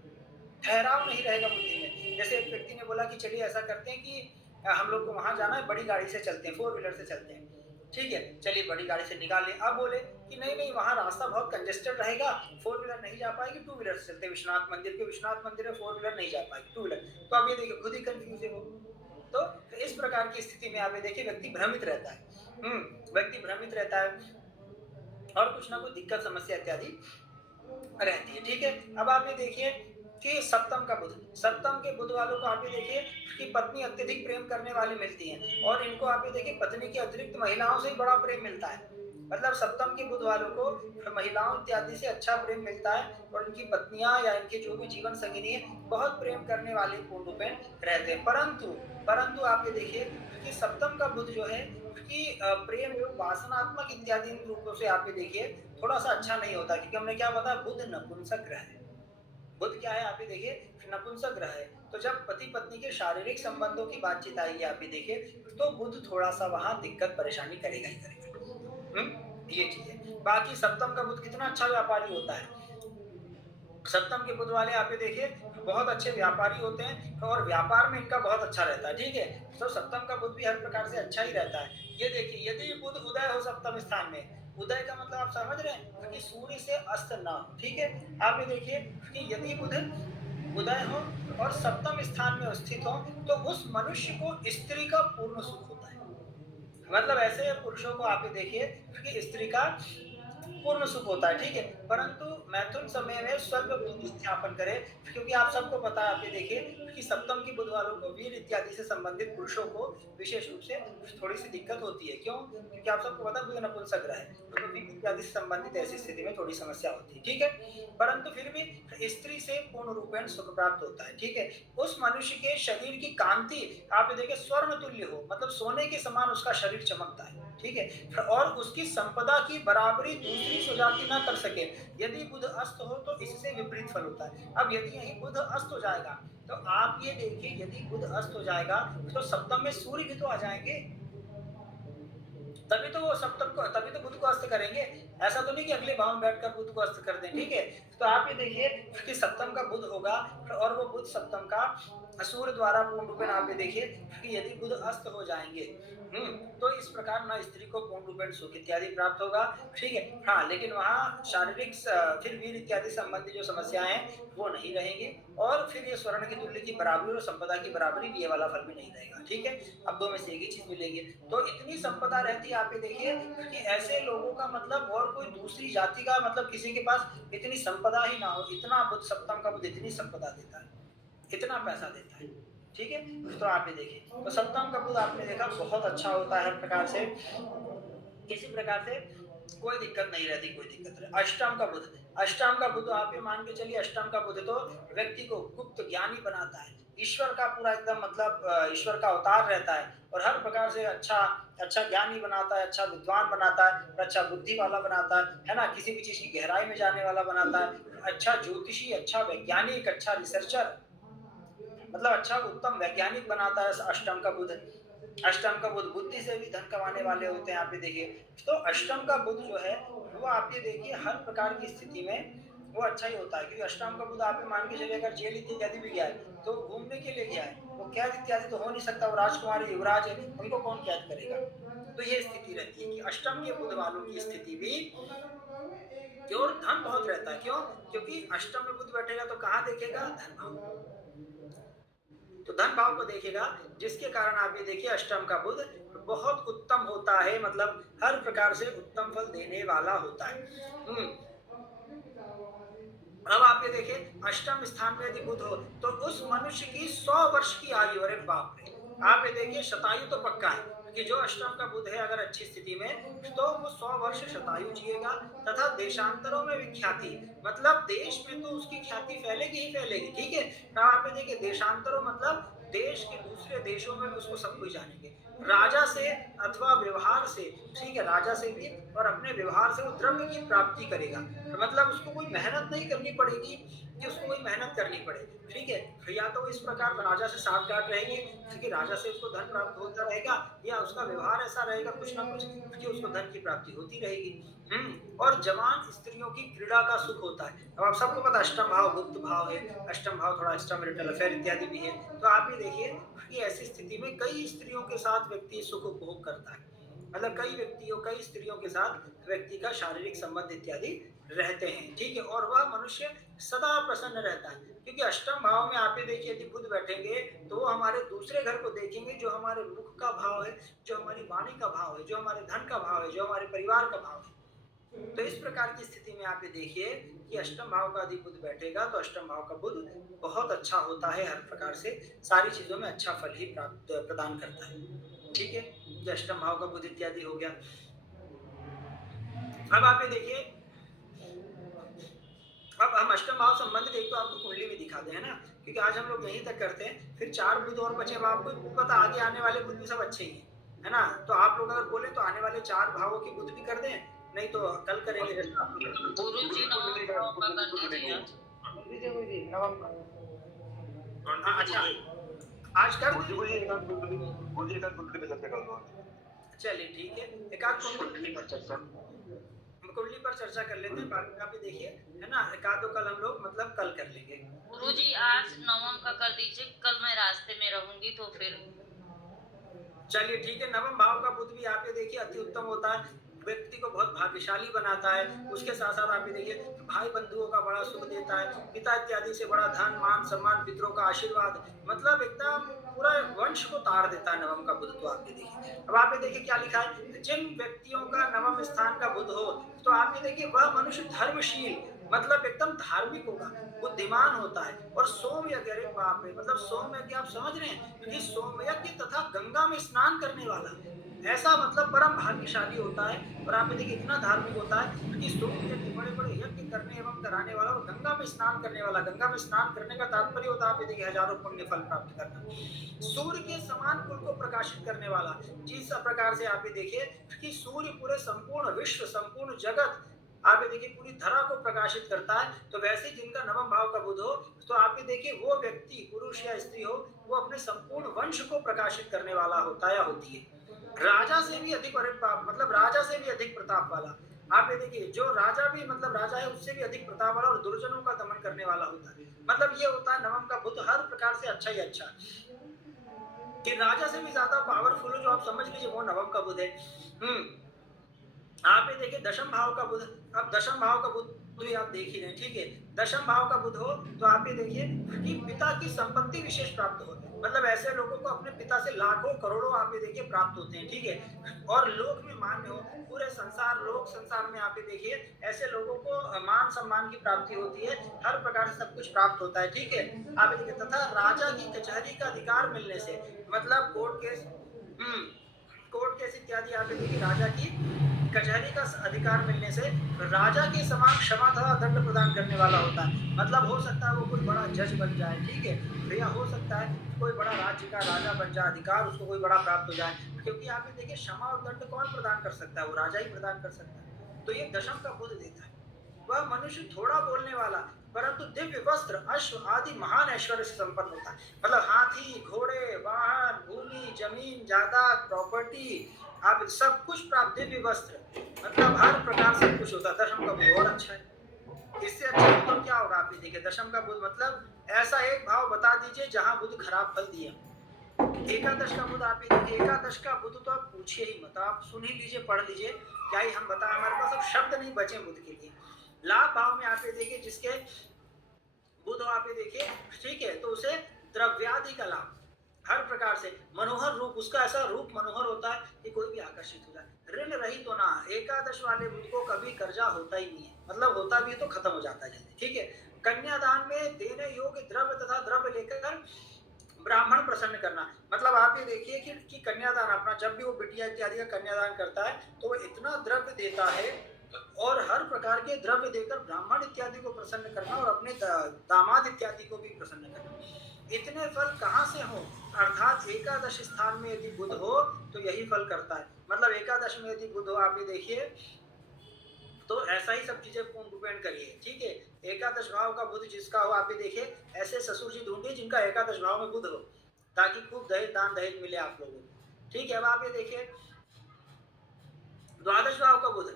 ठहराव नहीं रहेगा बुद्धि में। जैसे एक व्यक्ति ने बोला कि चलिए ऐसा करते हैं कि हम लोग को वहां जाना है, बड़ी गाड़ी से चलते हैं, 4 व्हीलर से चलते हैं, ठीक है, चलिए बड़ी गाड़ी से निकाल लें। अब बोले कि नहीं नहीं वहां रास्ता बहुत कंजेस्टेड रहेगा, 4 व्हीलर नहीं जा पाएगी, 2 व्हीलर से चलते हैं विश्वनाथ मंदिर के, विश्वनाथ मंदिर में 4 व्हीलर नहीं जा पाएगी, 2 व्हीलर। तो अब ये देखिए खुद ही कंफ्यूज है वो। तो इस प्रकार की स्थिति में आप ये देखिए व्यक्ति भ्रमित रहता है, व्यक्ति भ्रमित रहता है और कुछ ना कुछ दिक्कत समस्या इत्यादि रहती है, ठीक है। अब आप ये देखिए कि सप्तम का बुध, सप्तम के बुध वालों को आप ये देखिए कि पत्नी अत्यधिक प्रेम करने वाली मिलती है, और इनको आप ये देखिए पत्नी के अतिरिक्त महिलाओं से ही बड़ा प्रेम मिलता है। मतलब सप्तम के बुध वालों को महिलाओं इत्यादि से अच्छा प्रेम मिलता है, और इनकी पत्नियां या इनके जो भी जीवन संगिनी है बहुत प्रेम करने वाले पूर्ण रूपेण रहते हैं। परंतु परंतु आप ये देखिए कि सप्तम का बुध जो है कि प्रेम एवं वासनात्मक इत्यादि रूपों से आप ये देखिए थोड़ा सा अच्छा नहीं होता, क्योंकि हमने क्या बताया बुध नपुंसक ग्रह है। बुध क्या है आप ये देखिए नपुंसक ग्रह है। तो जब पति पत्नी के शारीरिक संबंधों की बातचीत आएगी आप ये देखिए तो बुध थोड़ा सा वहां दिक्कत परेशानी करेगा ही करेगा। ये चीज है। बाकी सप्तम का बुध कितना अच्छा व्यापारी होता है, सप्तम के बुध वाले आप ये देखिए बहुत अच्छे व्यापारी होते हैं, और व्यापार में इनका बहुत अच्छा रहता है, ठीक है। तो सप्तम का बुध भी हर प्रकार से अच्छा ही रहता है। ये देखिए यदि बुध उदय हो सप्तम स्थान में, उदय का मतलब आप समझ रहे हैं कि सूर्य से अस्त ना हो, ठीक है। आप ये देखिए कि यदि बुध उदय हो और सप्तम स्थान में स्थित हो तो उस मनुष्य को स्त्री का पूर्ण सुख होता है। मतलब ऐसे पुरुषों को आप ये देखिए कि स्त्री का पूर्ण सुख होता है, ठीक है। परंतु मैथुन समय में स्वल्प बुद्धि स्थापन करे, क्योंकि आप सबको पता है आप ये देखिए कि सप्तम की बुध वालों को वीर इत्यादि से संबंधित पुरुषों को विशेष रूप से थोड़ी सी दिक्कत होती है। क्यों? क्योंकि आप सबको पता है बुध नपुंसक ग्रह है, तो वीर इत्यादि से संबंधित ऐसी स्थिति में थोड़ी समस्या होती है, ठीक है। परंतु फिर भी स्त्री से पूर्ण रूपेण सुख प्राप्त होता है, ठीक है। उस मनुष्य के शरीर की कांति आप ये देखिए स्वर्ण तुल्य हो, मतलब सोने के समान उसका शरीर चमकता है, ठीक है। और उसकी संपदा की बराबरी दूसरी स्वजाति ना कर सके। यदि बुध अस्त हो तो इससे विपरीत फल होता है। अब यदि यही बुध अस्त हो जाएगा तो आप ये देखिए यदि बुध अस्त हो जाएगा तो सप्तम में सूर्य भी तो आ जाएंगे, तभी तो वो सप्तम को, तभी तो बुध को अस्त करेंगे। ऐसा तो नहीं कि अगले भाव में बैठकर बुध को अस्त कर दें, ठीक है। तो आप ये देखिए कि सप्तम का बुध होगा, और वो बुध सप्तम का सूर्य द्वारा पूर्ण रूपेण आप ये देखिए कि यदि बुध अस्त हो जाएंगे, तो इस प्रकार ना स्त्री को पूर्ण रूपेण सुख इत्यादि प्राप्त होगा, ठीक है। हाँ, लेकिन वहाँ शारीरिक फिर वीर इत्यादि संबंधी जो समस्याएं हैं वो नहीं रहेंगी, और फिर ये स्वर्ण की तुल्य की बराबरी और संपदा की बराबरी, ये वाला फल भी नहीं रहेगा, ठीक है। अब दो में से एक ही चीज मिलेगी। तो इतनी संपदा रहती है आप ये देखिए कि ऐसे लोगों का मतलब और कोई दूसरी जाति का मतलब किसी के पास इतनी संपदा ही ना हो। इतना बुध सप्तम का बुध इतनी संपदा देता है, इतना पैसा देता है, ठीक है। तो आप ये देखिए तो सप्तम का बुध आपने देखा बहुत अच्छा होता है हर प्रकार से, किसी प्रकार से कोई दिक्कत नहीं रहती, कोई दिक्कत नहीं। अष्टम का बुध, अष्टम का बुध आप ये मान के चलिए अष्टम का बुध तो व्यक्ति को गुप्त ज्ञानी बनाता है, ईश्वर का पूरा एकदम मतलब ईश्वर का अवतार रहता है, और हर प्रकार से अच्छा अच्छा ज्ञानी बनाता है, अच्छा विद्वान बनाता है, अच्छा बुद्धि वाला बनाता है ना, किसी भी चीज की गहराई में जाने वाला बनाता है, अच्छा ज्योतिषी, अच्छा वैज्ञानिक, अच्छा रिसर्चर, मतलब अच्छा उत्तम वैज्ञानिक बनाता है अष्टम का बुध। अष्टम का बुध बुद्धि से भी धन कमाने वाले होते हैं, आप ये देखिए। तो अष्टम का बुध जो है वो आप ये देखिए हर प्रकार की स्थिति में वो अच्छा ही होता है, क्योंकि अष्टम का बुध आप ये मान के चलिए अगर जेल इत्यादि भी गया है तो घूमने के लिए गया है, वो कैद इत्यादि तो हो नहीं सकता, वो राजकुमार युवराज है, उनको कौन कैद करेगा। तो ये स्थिति रहती है कि अष्टम के बुध वालों की स्थिति भी और धन बहुत रहता है। क्यों? क्योंकि अष्टम में बुध बैठेगा तो कहाँ देखेगा? धन भाव। तो धन भाव को देखेगा, जिसके कारण आप ये देखिए अष्टम का बुध बहुत उत्तम होता है, मतलब हर प्रकार से उत्तम फल देने वाला होता है। अब आप ये देखिए अष्टम स्थान में यदि बुध हो तो उस मनुष्य की 100 वर्ष की आयु, अरे बाप रे, आप ये देखिए शतायु तो पक्का है, क्योंकि जो अष्टम का बुध है अगर अच्छी स्थिति में तो वो 100 वर्ष शतायु जिएगा, तथा देशांतरों में भी ख्याति, मतलब देश में तो उसकी ख्याति फैलेगी ही फैलेगी। ठीक है, तो आप ये देखिए देशांतरों मतलब देश के दूसरे देशों में भी उसको सब कुछ जानेंगे, राजा से अथवा व्यवहार से। ठीक है, राजा से भी और अपने व्यवहार से वो द्रव्य की प्राप्ति करेगा, मतलब उसको कोई मेहनत नहीं करनी पड़ेगी कि उसको कोई मेहनत करनी पड़े। ठीक है, या तो इस प्रकार राजा से साठ-गांठ रहेगी क्योंकि राजा से उसको धन प्राप्त होता रहेगा, या उसका व्यवहार ऐसा रहेगा कुछ ना कुछ कि उसको धन की प्राप्ति होती रहेगी। और जवान स्त्रियों की क्रीड़ा का सुख होता है। अब आप सबको पता है अष्टम भाव गुप्त भाव है, अष्टम भाव थोड़ा एक्स्ट्रा मैरिटल अफेयर इत्यादि भी है। तो आप ये देखिए कि ऐसी स्थिति में कई स्त्रियों के साथ व्यक्ति सुख उपभोग करता है, मतलब कई व्यक्तियों कई स्त्रियों के साथ व्यक्ति का शारीरिक संबंध इत्यादि रहते हैं। ठीक है, और वह मनुष्य सदा प्रसन्न रहता है, क्योंकि अष्टम भाव में आप ये देखिए यदि बुध बैठेंगे तो वो हमारे दूसरे घर को देखेंगे, जो हमारे मुख का भाव है, जो हमारी वाणी का भाव है, जो हमारे धन का भाव है, जो हमारे परिवार का भाव है। तो इस प्रकार की स्थिति में आप ये देखिए कि अष्टम भाव का अधि बुध बैठेगा तो अष्टम भाव का बुध बहुत अच्छा होता है, हर प्रकार से सारी चीजों में अच्छा फल ही प्राप्त प्रदान करता है। ठीक है, ये अष्टम भाव का बुध इत्यादि हो गया। अब आप ये देखिए, अब हम अष्टम भाव संबंधित एक तो आपको कुंडली में दिखाते हैं ना, क्योंकि आज हम लोग यहीं तक करते हैं, फिर 4 बुध और बचे। अब आपको पता आगे आने वाले बुध भी सब अच्छे ही हैं, है ना? तो आप लोग अगर बोले तो आने वाले 4 भावों की बुध भी कर दें, नहीं तो कल करेंगे जैसा आप लोग। गुरुजी नवम भाव का कर दीजिए आज। हाँ, अच्छा, आज कर दें? चलिए ठीक है, एकाध कुंडली पर चर्चा कर लेते हैं, बाकी आप ये देखिए, है ना? एकाध दो कल हम लोग मतलब कल कर लेंगे। गुरुजी आज नवम का कर दीजिए, कल मैं रास्ते में रहूंगी तो फिर। चलिए ठीक है, नवम भाव का बुध भी आप ये देखिए अति उत्तम होता है, व्यक्ति को बहुत भाग्यशाली बनाता है। उसके साथ साथ आप ये देखिए भाई बंधुओं का बड़ा सुख देता है, पिता इत्यादि से बड़ा धन मान सम्मान, पितरों का आशीर्वाद, मतलब एकदम पूरा वंश को तार देता है नवम का बुध। तो आप ये देखिए, अब आप ये देखिए क्या लिखा है, जिन व्यक्तियों का नवम स्थान का बुध हो तो आप ये देखिए वह मनुष्य धर्मशील, मतलब एकदम धार्मिक होगा, बुद्धिमान होता है, और सोम यज्ञ, अरे बाप रे, मतलब सोम यज्ञ आप समझ रहे हैं, क्योंकि सोम यज्ञ तथा गंगा में स्नान करने वाला ऐसा मतलब परम भाग्यशाली होता है। और आप देखिए इतना धार्मिक होता है कि सोम यज्ञ बड़े बड़े यज्ञ करने एवं कराने वाला, और गंगा में स्नान करने वाला। गंगा में स्नान करने का तात्पर्य होता है आप देखिए हजारों पुण्य फल प्राप्त करना। सूर्य के समान कुल को प्रकाशित करने वाला, जिस प्रकार से आप देखिए कि सूर्य पूरे संपूर्ण विश्व संपूर्ण जगत आप ये देखिए पूरी धरा को प्रकाशित करता है, तो वैसे जिनका नवम भाव का बुध हो तो आप ये देखिए वो व्यक्ति पुरुष या स्त्री हो वो अपने संपूर्ण वंश को प्रकाशित करने वाला होता है या होती है। राजा से भी अधिक मतलब राजा से भी अधिक प्रताप वाला। आप ये देखिए जो राजा भी मतलब राजा है उससे भी अधिक प्रताप वाला, और दुर्जनों का दमन करने वाला होता है। मतलब ये होता है नवम का बुध हर प्रकार से अच्छा ही अच्छा, कि राजा से भी ज्यादा पावरफुल हो जो आप समझ लीजिए वो नवम का बुध है। आप ये देखिए दशम भाव का बुध, अब दशम भाव का बुध भी आप देख ही रहे हैं। ठीक है, दशम भाव का बुध हो तो आप ये देखिए कि पिता की संपत्ति विशेष प्राप्त हो, मतलब ऐसे लोगों को अपने पिता से लाखों करोड़ों आप ये देखिए प्राप्त होते हैं। ठीक है, और लोक में मान्य हो, पूरे संसार लोक संसार में आप ये देखिए ऐसे लोगों को मान सम्मान की प्राप्ति होती है, हर प्रकार से सब कुछ प्राप्त होता है। ठीक है, आप ये देखिए तथा राजा की कचहरी का अधिकार मिलने से, मतलब कोर्ट केस इत्यादि आप ये देखिए राजा की कचहरी का अधिकार मिलने से राजा के समान क्षमा तथा दंड प्रदान करने वाला होता है। मतलब हो सकता है वो कोई बड़ा जज बन जाए, ठीक है, भैया हो सकता है कोई बड़ा राज्य का राजा बन जाए, अधिकार उसको कोई बड़ा प्राप्त हो जाए, क्योंकि आप ये देखिए क्षमा और दंड कौन प्रदान कर सकता है, वो राजा ही प्रदान कर सकता है। तो ये दशम का बुध देता है। वह मनुष्य थोड़ा बोलने वाला, परंतु दिव्य वस्त्र, अश्व आदि महान ऐश्वर्य से संपन्न होता है। मतलब हाथी, घोड़े, वाहन, भूमि, जमीन, जायदाद, प्रॉपर्टी, आप सब कुछ प्राप्त, दिव्य वस्त्र, मतलब हर प्रकार से कुछ होता है। दशम का बुध और अच्छा है। इससे अच्छा बुध और क्या होगा? आप ये देखिए, दशम का बुध मतलब ऐसा एक भाव बता दीजिए जहां बुध खराब फल दिए। एकादश का बुध आप ये देखिए, एकादश का बुध तो आप पूछिए ही मत, आप सुन ही लीजिए, पढ़ लीजिए, क्या ही हम बताएं, हमारे पास अब शब्द नहीं बचे बुध के लिए। लाभ भाव में आप ये देखिए, जिसके बुध आप ये देखिए, ठीक है, तो उसे द्रव्यादि का लाभ, हर प्रकार से मनोहर रूप, उसका ऐसा रूप मनोहर होता है कि कोई भी आकर्षित हो जाए। ऋण रहित होना, एकादश वाले बुध को कभी कर्जा होता ही नहीं है, मतलब होता भी है तो खत्म हो जाता है जल्दी, ठीक है। कन्यादान में देने योग्य द्रव्य तथा द्रव्य लेकर ब्राह्मण प्रसन्न करना, मतलब आप ये देखिए कि कन्यादान अपना, जब भी वो बिटिया इत्यादि का कन्यादान करता है तो वो इतना द्रव्य देता है और हर प्रकार के द्रव्य देकर ब्राह्मण इत्यादि को प्रसन्न करना और अपने दामाद इत्यादि को भी प्रसन्न करना। इतने फल कहाँ से हो? अर्थात एकादश स्थान में यदि बुध हो तो यही फल करता है। मतलब एकादश में यदि बुध हो, आप ये देखिए, तो ऐसा ही सब चीजें पूर्ण रूपेण करिए, ठीक है। एकादश भाव का बुध जिसका हो, आप ये देखिए, ऐसे ससुर जी ढूंढिए जिनका एकादश भाव में बुध हो, ताकि खूब दहेज दान दहेज मिले आप लोगों को, ठीक है। अब आप ये देखिए, द्वादश भाव का बुध,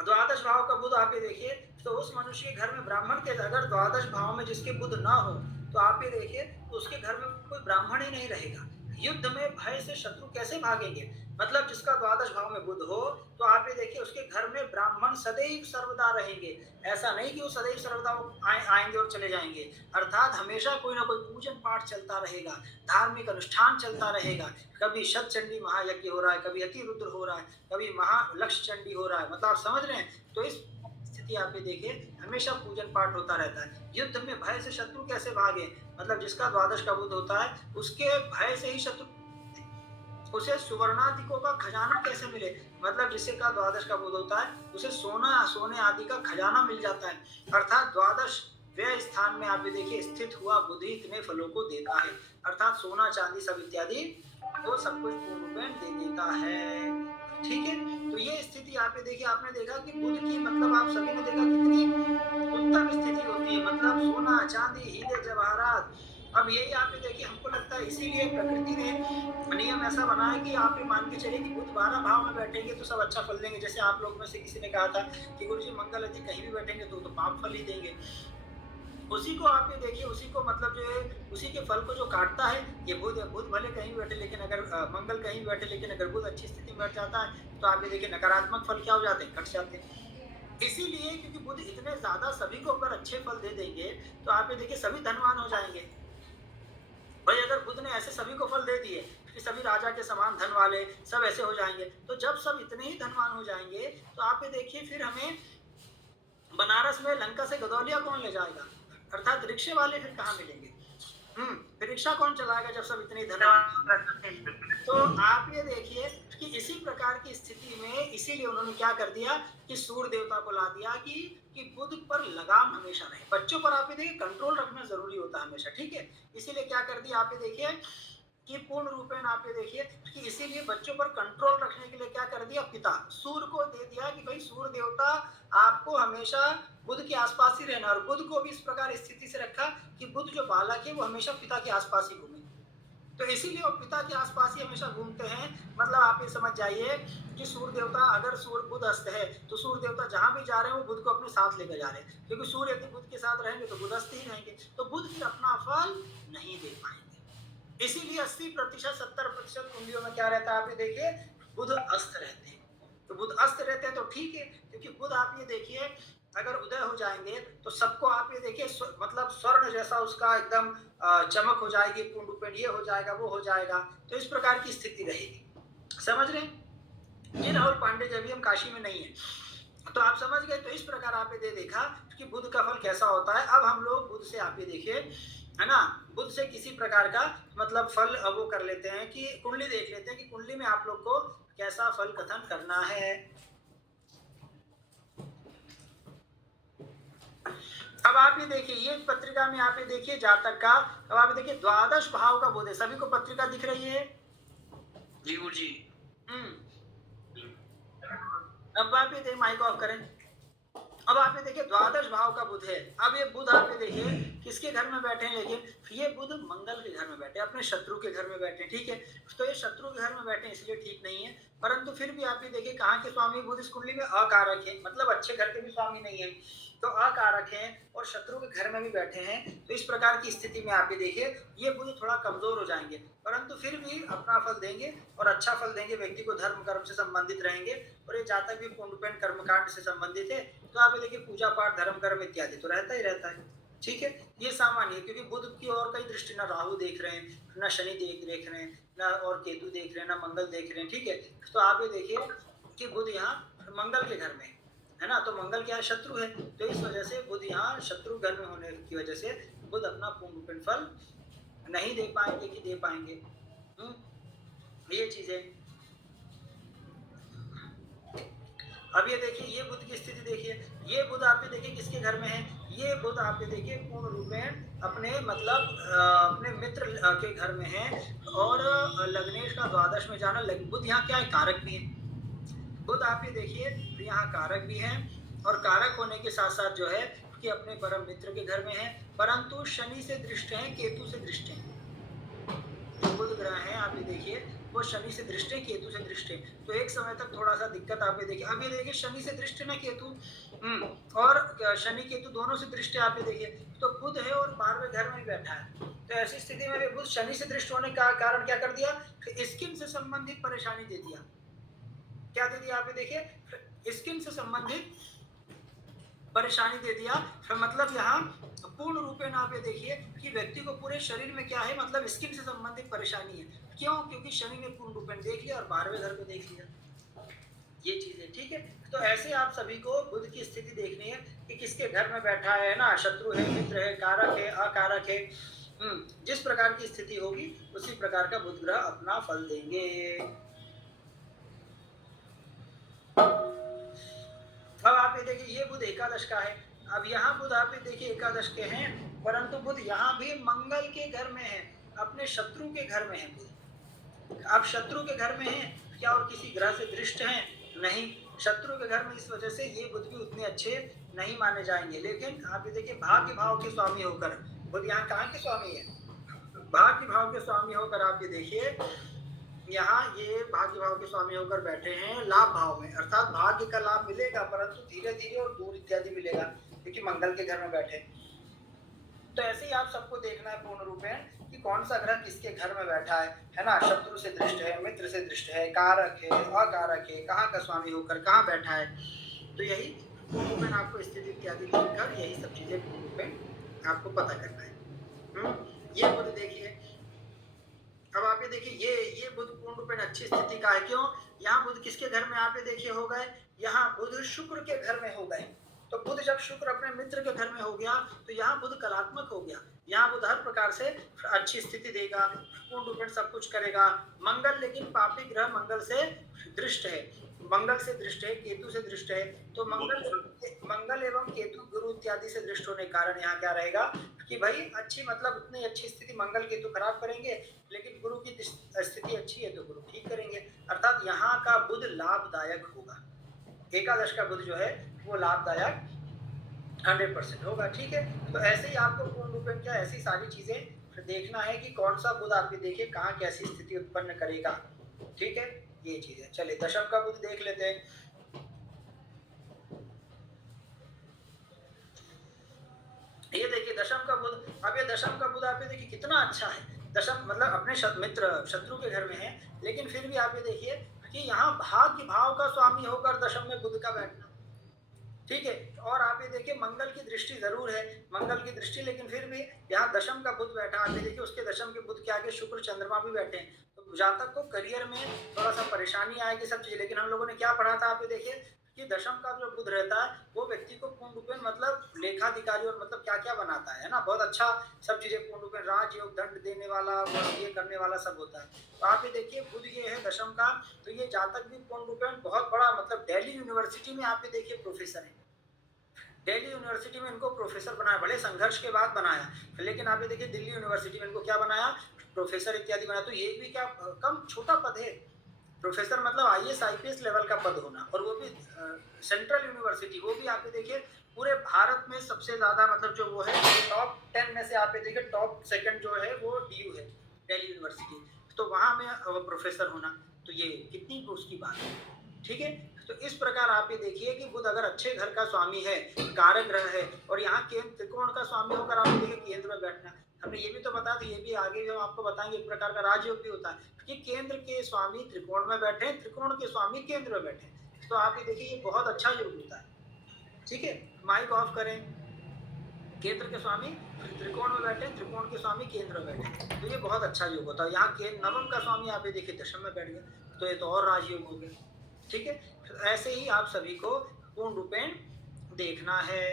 द्वादश भाव का बुध आप ये देखिए, तो उस मनुष्य के घर में ब्राह्मण के, अगर द्वादश भाव में जिसके बुध ना हो तो आप ये देखिए, तो उसके घर में कोई ब्राह्मण ही नहीं रहेगा। युद्ध में भय से शत्रु कैसे भागेंगे? मतलब जिसका द्वादश भाव में बुध हो तो आप ये देखिए, उसके घर में ब्राह्मण सदैव सर्वदा रहेंगे। ऐसा नहीं कि वो सदैव सर्वदा आएंगे और चले जाएंगे, अर्थात हमेशा कोई ना कोई पूजन पाठ चलता रहेगा, धार्मिक अनुष्ठान चलता रहेगा। कभी शतचंडी महायज्ञ हो रहा है, कभी अति रुद्र हो रहा है, कभी महालक्ष्य चंडी हो रहा है, मतलब आप समझ रहे हैं। तो इस स्थिति आप ये देखिए, हमेशा पूजन पाठ होता रहता है। युद्ध में भय से शत्रु कैसे भागे? मतलब जिसका द्वादश का बुध होता है उसके भय से ही शत्रु, उसे सुवर्णादिकों का खजाना कैसे मिले? मतलब जिसका द्वादश का बुध होता है उसे सोना, सोने आदि का खजाना मिल जाता है। अर्थात द्वादश व्यय स्थान में आप ये देखिए स्थित हुआ बुध ही इतने फलों को देता है, अर्थात सोना चांदी सब इत्यादि वो सब कुछ पूर्ण रूपेण दे देता है, ठीक है। तो ये स्थिति आप ये देखिए, आपने देखा कि बुध की, मतलब आप सभी ने देखा कितनी उत्तम स्थिति होती है, मतलब सोना चांदी हीरे जवाहरात। अब यही आप ये देखिए, हमको लगता है इसीलिए प्रकृति ने नियम ऐसा बना है कि आप ये मान के चलिए कि बुध 12 भाव में बैठेंगे तो सब अच्छा फल देंगे। जैसे आप लोग में से किसी ने कहा था कि गुरुजी मंगल यदि कहीं भी बैठेंगे तो पाप फल ही देंगे। उसी को आप ये देखिए, उसी को मतलब जो है, उसी के फल को जो काटता है ये बुध है। बुध भले कहीं बैठे, लेकिन अगर मंगल कहीं बैठे, लेकिन अगर बुध अच्छी स्थिति में बैठ जाता है तो आप ये देखिए नकारात्मक फल क्या हो जाते हैं? कट जाते हैं। इसीलिए क्योंकि बुध इतने ज्यादा सभी को अगर अच्छे फल दे देंगे तो आप ये देखिए सभी धनवान हो जाएंगे। भाई अगर बुध ने ऐसे सभी को फल दे दिए कि सभी राजा के समान धन वाले सब ऐसे हो जाएंगे, तो जब सब इतने ही धनवान हो जाएंगे तो आप ये देखिए, फिर हमें बनारस में लंका से गदौलिया कौन ले जाएगा? अर्थात रिक्शे वाले फिर कहाँ मिलेंगे? फिर रिक्शा कौन चलाएगा जब सब इतने धनवान? तो आप ये देखिए कि इसी प्रकार की स्थिति में इसीलिए उन्होंने क्या कर दिया कि सूर्य देवता को ला दिया कि बुध पर लगाम हमेशा रहे। बच्चों पर आप ये देखिए कंट्रोल रखना जरूरी होता है हमेशा, ठीक है। इसीलिए क्या कर दिया आप ये देखिए कि पूर्ण रूपेण आप ये देखिए कि इसीलिए बच्चों पर कंट्रोल रखने के लिए क्या कर दिया, पिता सूर्य को दे दिया कि भाई सूर्य देवता आपको हमेशा बुध के आसपास ही रहना। और बुध को भी इस प्रकार स्थिति से रखा कि बुध जो बालक है वो हमेशा पिता के आसपास ही घूमे। तो इसीलिए वो पिता के आसपास ही हमेशा घूमते हैं। मतलब आप ये समझ जाइए कि सूर्य देवता, अगर सूर्य बुध अस्त है तो सूर्य देवता जहां भी जा रहे हैं वो बुध को अपने साथ लेकर जा रहे हैं, क्योंकि सूर्य यदि बुध के साथ रहेंगे तो बुध अस्त ही रहेंगे, तो बुध फिर अपना फल नहीं दे पाएंगे। इसीलिए 80% 70% कुंडलियों में क्या रहता है आप ये देखिए, बुध अस्त रहते हैं। तो बुध अस्त रहते हैं तो ठीक है, क्योंकि बुध आप ये देखिए अगर उदय हो जाएंगे तो सबको आप ये देखिए मतलब स्वर्ण जैसा उसका एकदम चमक हो जाएगी, पूर्ण रूपेण ये हो जाएगा वो हो जाएगा। तो इस प्रकार की स्थिति रहेगी, समझ रहे हैं जी। राहुल पांडे जब भी हम काशी में नहीं है तो आप समझ गए। तो इस प्रकार आप ये देखा कि बुध का फल कैसा होता है। अब हम लोग बुध से आप ये देखिए, है ना, बुध से किसी प्रकार का मतलब फल वो कर लेते हैं कि कुंडली देख लेते हैं कि कुंडली में आप लोग को कैसा फल कथन करना है। अब आप ये देखिए, ये पत्रिका में आप ये देखिए जातक का, अब आप ये देखिए द्वादश भाव का बुध है। सभी को पत्रिका दिख रही है जी गुरु जी। अब आप ये देखिए, माइक ऑफ करें। अब आप ये देखिए द्वादश द्वादश भाव का बुध है। अब ये बुध आप ये देखिए किसके घर में बैठे हैं, लेकिन ये बुध मंगल के घर में बैठे, अपने शत्रु के घर में बैठे, ठीक है। तो ये शत्रु के घर में बैठे इसलिए ठीक नहीं है, परंतु फिर भी आप ये देखिए कहाँ के स्वामी बुध इस कुंडली में अकारक है, मतलब अच्छे घर के भी स्वामी नहीं है, तो अकारक है और शत्रु के घर में भी बैठे हैं। तो इस प्रकार की स्थिति में आप ये देखिए ये बुध थोड़ा कमजोर हो जाएंगे, परंतु फिर भी अपना फल देंगे और अच्छा फल देंगे, व्यक्ति को धर्म कर्म से संबंधित रहेंगे। और ये जातक भी पुण्यपेन कर्मकांड से संबंधित है, तो आप ये देखिए पूजा पाठ धर्म कर्म इत्यादि तो रहता ही रहता है, ठीक है। ये सामान्य है, क्योंकि बुध की और कई दृष्टि, ना राहु देख रहे हैं, ना शनि देख रहे हैं, ना और केतु देख रहे हैं, ना मंगल देख रहे हैं, ठीक है। तो आप ये देखिए कि बुध यहाँ मंगल के घर में है ना, तो मंगल क्या है, शत्रु है, तो इस वजह से बुध यहाँ शत्रु घर में होने की वजह से बुध अपना पूर्ण फल नहीं दे पाएंगे कि दे पाएंगे। ये चीजें। अब ये देखिए ये बुध की स्थिति देखिए, ये बुध आप ये देखिए किसके घर में है, ये बुध आप ये देखिए पूर्ण रूपेण अपने मतलब अपने मित्र के घर में है, और लग्नेश का द्वादश में जाना। बुध यहाँ क्या है, कारक भी है। बुध आप ये देखिए यहाँ कारक भी है, और कारक होने के साथ साथ जो है कि अपने परम मित्र के घर में है, परंतु शनि से दृष्ट है, केतु से दृष्ट है। जो बुध ग्रह है आप ये देखिए वो शनि से दृष्ट है, केतु से दृष्ट है, तो एक समय तक थोड़ा सा दिक्कत आप ये देखिए। अब ये देखिए शनि से दृष्ट है ना केतु, और शनि केतु दोनों से दृष्ट है आप ये देखिए, तो बुध है और 12वें घर में बैठा है। तो ऐसी स्थिति में बुध शनि से दृष्ट होने का कारण क्या कर दिया, स्किन से संबंधित परेशानी दे दिया। क्या दे दिया आप ये देखिए, स्किन से संबंधित परेशानी दे दिया। फिर मतलब यहाँ पूर्ण रूपेण आप ये देखिए कि व्यक्ति को पूरे शरीर में क्या है, मतलब स्किन से संबंधित परेशानी है। क्यों, क्योंकि शनि ने पूर्ण रूपेण देख लिया और 12वें घर को देख लिया, ये चीज है, ठीक है। तो ऐसे आप सभी को बुध की स्थिति देखनी है कि किसके घर में बैठा है ना, शत्रु है, मित्र है, कारक है, अकारक है। जिस प्रकार की स्थिति होगी उसी प्रकार का बुध ग्रह अपना फल देंगे। अब आप ये देखिए ये बुध एकादश का है। अब यहाँ बुध आप ये देखिए एकादश के हैं, परंतु बुध यहाँ भी मंगल के घर में है, अपने शत्रु के घर में है बुध। अब शत्रु के घर में है क्या, और किसी ग्रह से दृष्ट है नहीं, शत्रु के घर में, इस वजह से ये बुध भी उतने अच्छे नहीं माने जाएंगे। लेकिन आप ये देखिए भाग्य भाव के स्वामी होकर बुध यहाँ कहाँ के स्वामी है, भाग्य भाव के स्वामी होकर आप ये देखिए यहाँ ये भाग्य भाव के स्वामी होकर बैठे हैं लाभ भाव में, अर्थात भाग्य का लाभ मिलेगा, परंतु धीरे धीरे और दूर इत्यादि मिलेगा, क्योंकि मंगल के घर में बैठे। तो ऐसे ही आप सबको देखना है पूर्ण रूपेण कि कौन सा ग्रह किसके घर में बैठा है ना, शत्रु से दृष्ट है, मित्र से दृष्ट है, कारक है, अकारक है, कहाँ का स्वामी होकर कहाँ बैठा है। तो यही पूर्ण रूपेण आपको स्थिति इत्यादि देखकर यही सब चीजें पूर्ण रूपेण आपको पता करना है। ये बुध देखिए, अब आप ये देखिए ये बुध पूर्ण रूपेण अच्छी स्थिति का है। क्यों, यहाँ बुध किसके घर में आप ये देखिए हो गए, यहाँ बुध शुक्र के घर में हो गए। तो बुध जब शुक्र अपने मित्र के घर में हो गया तो यहाँ बुध कलात्मक हो गया, यहाँ बुध हर प्रकार से अच्छी स्थिति देगा, पूर्ण रूपेण सब कुछ करेगा। मंगल लेकिन पापी ग्रह मंगल से दृष्ट है, मंगल से दृष्ट है, केतु से दृष्ट है, तो मंगल एवं केतु गुरु इत्यादि से दृष्ट होने के कारण यहाँ क्या रहेगा कि भाई अच्छी, मतलब उतनी अच्छी स्थिति मंगल केतु खराब करेंगे, लेकिन गुरु की स्थिति अच्छी है तो गुरु ठीक करेंगे, अर्थात यहाँ का बुध लाभदायक होगा। एकादश का बुध जो है वो लाभदायक 100% होगा, ठीक है। तो ऐसे ही आपको पूर्ण रूपेण क्या ऐसी सारी चीजें देखना है कि कौन सा बुध आप देखिए कहाँ कैसी स्थिति उत्पन्न करेगा, ठीक है, ये चीज है। चलिए दशम का बुध देख लेते हैं। ये देखिए दशम का बुध, अब ये दशम का बुध आप ये देखिए कितना अच्छा है। दशम मतलब अपने मित्र शत्रु के घर में है, लेकिन फिर भी आप ये देखिए कि यहाँ भाग्य भाव का स्वामी होकर दशम में बुध का बैठना, ठीक है। और आप ये देखिए मंगल की दृष्टि जरूर है, मंगल की दृष्टि, लेकिन फिर भी यहाँ दशम का बुध बैठा। आप ये देखिए उसके दशम के बुध के आगे शुक्र चंद्रमा भी बैठे हैं, तो जातक को करियर में थोड़ा सा परेशानी आएगी सब चीजें। लेकिन हम लोगों ने क्या पढ़ा था, आप ये देखिए कि दशम का जो बुध रहता है वो व्यक्ति को पूर्ण रूपेण मतलब लेखाधिकारी और मतलब क्या क्या बनाता है ना, बहुत अच्छा सब चीजें पूर्ण रूपेण राजयोग दंड देने वाला, ये करने वाला सब होता है। तो आप ये देखिए बुध ये है दशम का, तो ये जातक भी पूर्ण रूपेण बहुत बड़ा, मतलब दिल्ली यूनिवर्सिटी में आप ये देखिए प्रोफेसर है, दिल्ली यूनिवर्सिटी में इनको प्रोफेसर बनाया, बड़े संघर्ष के बाद बनाया, लेकिन आप ये देखिए दिल्ली यूनिवर्सिटी में इनको क्या बनाया, प्रोफेसर इत्यादि बनाया। तो ये भी क्या कम छोटा पद है, प्रोफेसर मतलब IAS IPS लेवल का पद होना, और वो भी सेंट्रल यूनिवर्सिटी, वो भी आप ये देखिए पूरे भारत में सबसे ज्यादा मतलब जो वो है टॉप 10 में से आप ये देखिए टॉप सेकंड जो है वो डीयू है, दिल्ली यूनिवर्सिटी। तो वहां में प्रोफेसर होना तो ये कितनी उसकी बात है, ठीक है। तो इस प्रकार आप ये देखिए कि बुध अगर अच्छे घर का स्वामी है, कारक ग्रह है, और यहाँ केंद्र त्रिकोण का स्वामी होकर आप ये देखिए केंद्र में बैठना, हमने ये भी तो बताया था, ये भी आगे हम आपको बताएंगे, एक प्रकार का राजयोग भी होता है कि केंद्र के स्वामी त्रिकोण में बैठे, त्रिकोण के स्वामी केंद्र में बैठे, तो आप ये देखिए ये बहुत अच्छा योग होता है, ठीक है। माइक ऑफ करें, केंद्र के स्वामी त्रिकोण में बैठे, त्रिकोण के स्वामी केंद्र में बैठे, तो ये बहुत अच्छा योग होता है। यहाँ के नवम का स्वामी आप ये देखिए दशम में बैठ गया, तो ये तो और राजयोग हो गया, ठीक है। ऐसे ही आप सभी को पूर्ण रूपेण देखना है।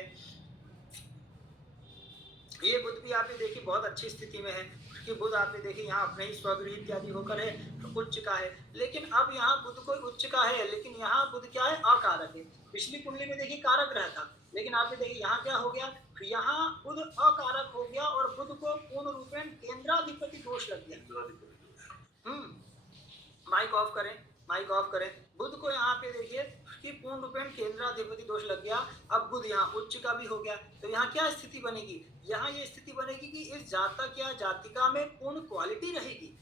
ये बुध भी आप ये देखिए बहुत अच्छी स्थिति में है, कि बुध आप ये देखिए यहाँ अपने ही स्वगृह इत्यादि होकर है, तो उच्च का है, लेकिन अब यहाँ बुध कोई उच्च का है, लेकिन यहाँ बुध क्या है, अकारक है। पिछली कुंडली में देखिए कारक ग्रह था, लेकिन आप ये देखिए यहाँ क्या हो गया, यहाँ बुध अकारक हो गया और बुध को पूर्ण रूपेण केंद्राधिपति दोष लग गया। माइक ऑफ करें, माइक ऑफ करें। बुध को यहाँ पे देखिए कि पूर्ण रूपेण केंद्राधिपति दोष लग गया, अब बुध यहाँ उच्च का भी हो गया, तो यहाँ क्या स्थिति बनेगी, यहाँ ये स्थिति बनेगी कि इस जातक या जातिका में पूर्ण क्वालिटी रहेगी,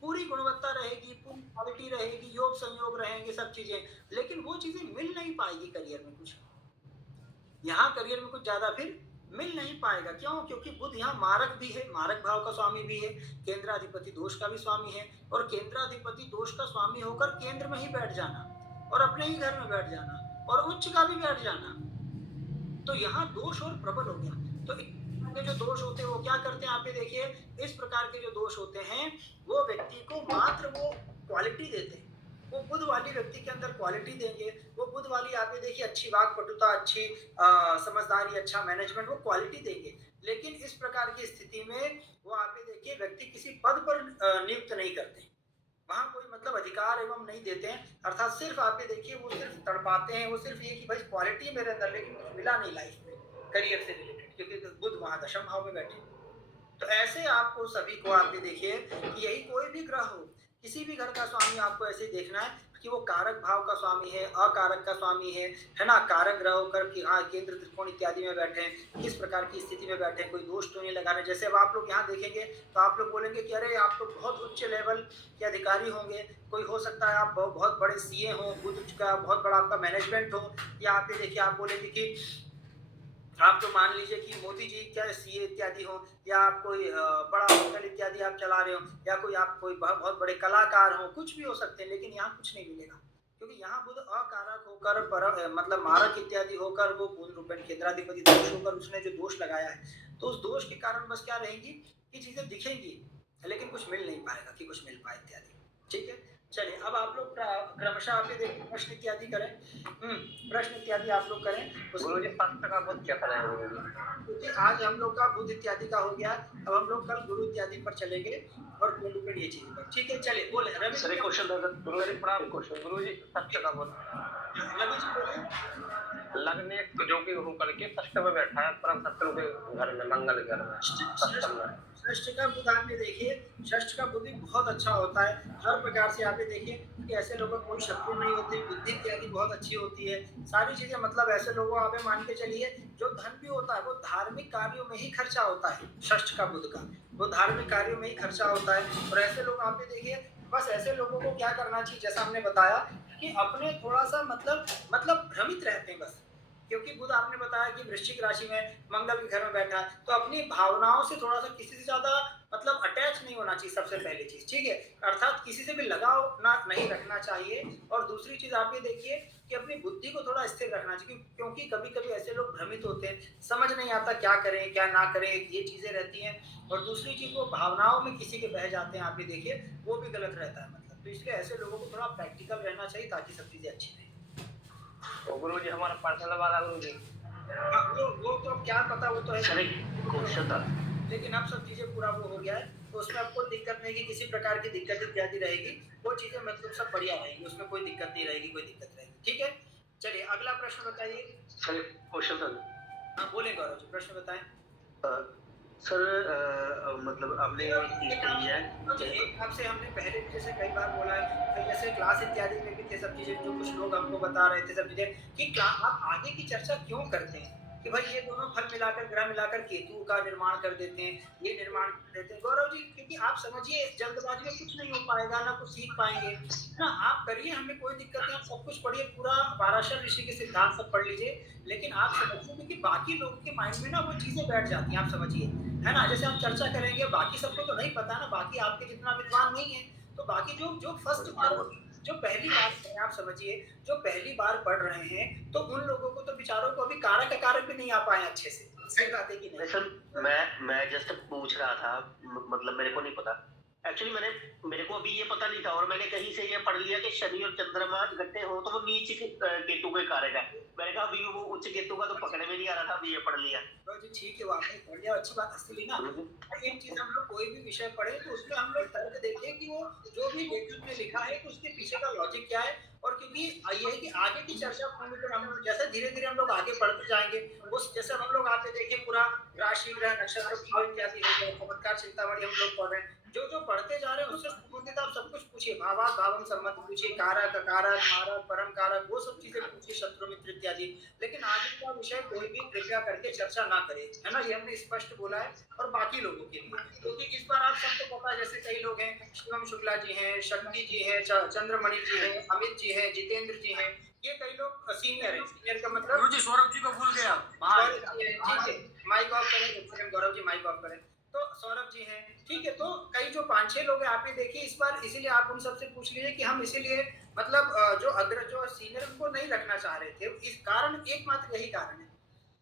पूरी गुणवत्ता रहेगी, पूरी क्वालिटी रहेगी, योग संयोग रहेंगे, सब चीजें, लेकिन वो चीजें मिल नहीं पाएगी करियर में कुछ, यहाँ करियर में कुछ ज्यादा फिर मिल नहीं पाएगा। क्यों? क्योंकि बुध यहाँ मारक भी है, मारक भाव का स्वामी भी है, केंद्राधिपति दोष का भी स्वामी है, और केंद्राधिपति दोष का स्वामी होकर केंद्र में ही बैठ जाना और अपने ही घर में बैठ जाना और उच्च का भी बैठ जाना, तो यहाँ दोष और प्रबल हो गया। तो के जो दोष होते हैं वो क्या करते हैं, आप ये देखिए, इस प्रकार के जो दोष होते हैं वो व्यक्ति को मात्र वो क्वालिटी देते हैं, वो बुध वाली व्यक्ति के अंदर क्वालिटी देंगे, वो बुध वाली आप ये देखिए अच्छी वाक्पटुता, अच्छी समझदारी, अच्छा मैनेजमेंट, वो क्वालिटी देंगे, लेकिन इस प्रकार की स्थिति में वो आप ये देखिए व्यक्ति किसी पद पर नियुक्त नहीं करते, वहां कोई मतलब अधिकार एवं नहीं देते हैं, अर्थात सिर्फ आप ये देखिए वो सिर्फ तड़पाते हैं, वो सिर्फ ये कि भाई क्वालिटी मेरे अंदर, लेकिन कुछ मिला नहीं लाइफ में करियर से रिलेटेड, क्योंकि बुध वहां दशम भाव में बैठे। तो ऐसे आपको सभी को आप ये देखिए कि यही कोई भी ग्रह हो, किसी भी घर का स्वामी आपको ऐसे देखना है कि वो कारक भाव का स्वामी है, अकारक का स्वामी है ना, कारक ग्रह होकर कि हाँ केंद्र त्रिकोण इत्यादि में बैठे हैं, किस प्रकार की स्थिति में बैठे हैं, कोई दोष तो नहीं लगाने। जैसे अब आप लोग यहाँ देखेंगे तो आप लोग बोलेंगे कि अरे आप तो बहुत उच्च लेवल के अधिकारी होंगे, कोई हो सकता है आप बहुत बड़े सीए हो, बुध का बहुत बड़ा आपका मैनेजमेंट हो, या आप ये देखिए आप बोलेंगे कि आप तो मान लीजिए कि मोदी जी क्या सीए इत्यादि हो, या आप कोई बड़ा होटल इत्यादि आप चला रहे हो, या कोई आप कोई बहुत बड़े कलाकार हो, कुछ भी हो सकते हैं, लेकिन यहाँ कुछ नहीं मिलेगा, क्योंकि यहाँ बुध अकारक होकर मतलब मारक इत्यादि होकर वो पूर्ण रूपेण केंद्राधिपति दोष होकर उसने जो दोष लगाया है, तो उस दोष के कारण बस क्या रहेंगी कि चीजें दिखेंगी, लेकिन कुछ मिल नहीं पाएगा कि कुछ मिल पाए इत्यादि, ठीक है। चलिए अब आप लोग क्रमशः आप देखिए प्रश्न इत्यादि करें, प्रश्न इत्यादि आप लोग करें। गुरुजी शास्त्र का बुध क्या करें गुरुजी? आज हम लोग का बुध इत्यादि का हो गया, अब हम लोग कल गुरु इत्यादि पर चलेंगे और पूर्ण रूपेण ये चीज पर, ठीक है। चलिए बोले रवि सर क्वेश्चन गुरुजी प्रणाम, क्वेश्चन गुरुजी शास्त्र का बुध रवि जी बोले। लगने जो कि हो करके षष्ठ में बैठा है परम शत्रु के घर में, मंगल घर में, सप्तम में। षष्ठ का बुध आप ये देखिए, षष्ठ का बुध भी बहुत अच्छा होता है हर प्रकार से, आप ये देखिए कि ऐसे लोगों को कोई शत्रु नहीं होती, बुद्धि इत्यादि बहुत अच्छी होती है, सारी चीजें, मतलब ऐसे लोगों आप मान के चलिए जो धन भी होता है वो धार्मिक कार्यों में ही खर्चा होता है, षष्ठ का बुध का वो धार्मिक कार्यों में ही खर्चा होता है। और ऐसे लोग आप ये देखिए, बस ऐसे लोगों को क्या करना चाहिए, जैसा हमने बताया कि अपने थोड़ा सा मतलब भ्रमित रहते हैं बस, क्योंकि बुध आपने बताया कि वृश्चिक राशि में मंगल के घर में बैठा है, तो अपनी भावनाओं से थोड़ा सा किसी से ज्यादा मतलब अटैच नहीं होना चाहिए, सबसे पहली चीज, ठीक है, अर्थात किसी से भी लगाव ना नहीं रखना चाहिए। और दूसरी चीज आप ये देखिए कि अपनी बुद्धि को थोड़ा स्थिर रखना चाहिए, क्योंकि कभी कभी ऐसे लोग भ्रमित होते हैं, समझ नहीं आता क्या करें क्या ना करें, ये चीजें रहती हैं। और दूसरी चीज वो भावनाओं में किसी के बह जाते हैं, आप ये देखिए वो भी गलत रहता है, मतलब तो इसलिए ऐसे लोगों को थोड़ा प्रैक्टिकल रहना चाहिए ताकि सब चीजें अच्छी रहें। तो गुरुजी हमारा पर्सनल वाला गुरुजी वो तो क्या पता, वो तो है, क्वेश्चन था, लेकिन अब सब चीजें पूरा वो हो गया है, तो उसमें आपको दिक्कत नहीं कि किसी प्रकार की दिक्कत इत्यादि रहेगी, वो चीजें मतलब सब बढ़िया रहेंगी, उसमें कोई दिक्कत नहीं रहेगी, कोई दिक्कत रहेगी, ठीक है। चलिए अगला प्रश्न बताइए। सर क्वेश्चन था। हाँ बोले गौरव जी, प्रश्न बताएं। सर मतलब आपने आपसे हमने पहले भी जैसे कई बार बोला है, जैसे क्लास इत्यादि में भी थे सब चीजें, जो कुछ लोग हमको बता रहे थे सब चीजें कि आप आगे की चर्चा क्यों करते हैं, कि भाई ये दोनों फल मिलाकर ग्रह मिलाकर केतु का निर्माण कर देते हैं, ये निर्माण कर देते हैं। गौरव जी, क्योंकि आप समझिए जल्दबाजी में कुछ नहीं हो पाएगा, ना कुछ सीख पाएंगे ना। आप करिए, हमें कोई दिक्कत नहीं, आप सब कुछ पढ़िए, पूरा पाराशर ऋषि के सिद्धांत सब पढ़ लीजिए, लेकिन आप समझिए कि बाकी लोगों के माइंड में ना वो चीजें बैठ जाती हैं, आप समझिए, है ना। जैसे हम चर्चा करेंगे, बाकी सबको तो नहीं पता ना, बाकी आपके जितना विद्वान नहीं है, तो बाकी जो जो फर्स्ट बार, जो पहली बार आप समझिए, जो पहली बार पढ़ रहे हैं, तो उन लोगों को तो बेचारों को अभी कारक अकारक भी नहीं आ पाए अच्छे से। सही बात है कि नहीं? सर मैं जस्ट पूछ रहा था, मतलब मेरे को नहीं पता एक्चुअली, मेरे को अभी ये पता नहीं था, और मैंने कहीं से ये पढ़ लिया कि शनि और चंद्रमा इकट्ठे हो तो वो नीच केतु के कारक है। मैंने कहा अभी वो उच्च केतु का तो पकड़े में नहीं आ रहा था, अभी ये पढ़ लिया। तो जी ठीक है, वो आपने पढ़ लिया, अच्छी बात असली ना। एक चीज हम लोग कोई भी विषय पढ़े तो उसमें हम लोग तर्क देखें कि वो जो भी लेखक ने लिखा है तो उसके पीछे का लॉजिक क्या है। और क्योंकि ये है कि आगे की चर्चा पर हम लोग जैसे धीरे धीरे हम लोग आगे बढ़ते जाएंगे, उस जैसे हम लोग आते देखिए पूरा राशि ग्रह नक्षत्र इत्यादि हो गया, चमत्कार चिंतामणि हम लोग पढ़ रहे हैं, जो पढ़ते जा रहे हैं उससे संबंधित आप सब कुछ पूछिए, भावार्थ भावम सम्मत पूछिए, कारक अकारक मारक परम कारक, वो सब चीजें पूछिए, शत्रु मित्र इत्यादि। लेकिन आगे का विषय कोई भी कृपया करके चर्चा ना करे, है ना, ये हमने स्पष्ट बोला है। और बाकी लोगों के लिए, क्योंकि इस बार आप सबको पता है, जैसे कई लोग हैं, शिवम शुक्ला जी हैं, शक्ति जी हैं, चंद्रमणि जी हैं, अमित जी हैं, जितेंद्र जी हैं, ये कई लोग सीनियर हैं। सीनियर का मतलब गुरुजी सौरभ जी को भूल गया। ठीक है, माइक ऑफ करें, गौरव जी माइक ऑफ करें। तो सौरभ जी हैं, ठीक है। तो कई जो 5-6 लोग हैं, आप ये देखिए इस बार, इसीलिए आप उन सबसे पूछ लीजिए कि हम इसीलिए मतलब जो सीनियर उनको नहीं रखना चाह रहे थे, इस कारण एकमात्र यही कारण है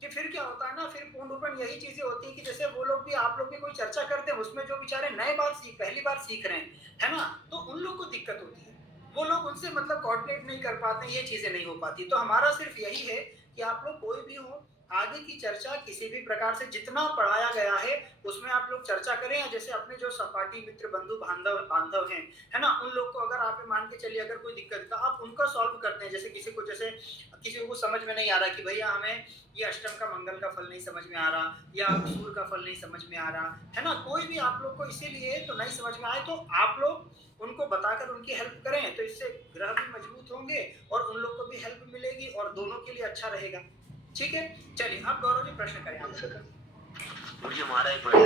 कि फिर क्या होता है ना, फिर पूर्ण रूपन यही चीजें होती है कि जैसे वो लोग भी, आप लोग भी कोई चर्चा करते हैं, उसमें जो बेचारे नए बार पहली बार सीख रहे हैं, है ना, तो उन लोग को दिक्कत होती है, वो लोग उनसे मतलब कोऑर्डिनेट नहीं कर पाते, ये चीजें नहीं हो पाती। तो हमारा सिर्फ यही है कि आप लोग कोई भी हो, आगे की चर्चा किसी भी प्रकार से जितना पढ़ाया गया है उसमें आप लोग चर्चा करें, या जैसे अपने जो सपाटी मित्र बंधु बांधव हैं, है ना, उन लोग को अगर आप मान के चलिए अगर कोई दिक्कत तो आप उनका सॉल्व करते हैं। जैसे किसी को समझ में नहीं आ रहा कि भैया हमें ये अष्टम का मंगल का फल नहीं समझ में आ रहा, या सूर्य का फल नहीं समझ में आ रहा, है ना, कोई भी आप लोग को इसीलिए तो नहीं समझ में आए, तो आप लोग उनको बताकर उनकी हेल्प करें, तो इससे ग्रह भी मजबूत होंगे और उन लोग को भी हेल्प मिलेगी और दोनों के लिए अच्छा रहेगा। ठीक है, चलिए आप गौरव जी प्रश्न करें। आप मुझे हमारा एक प्रश्न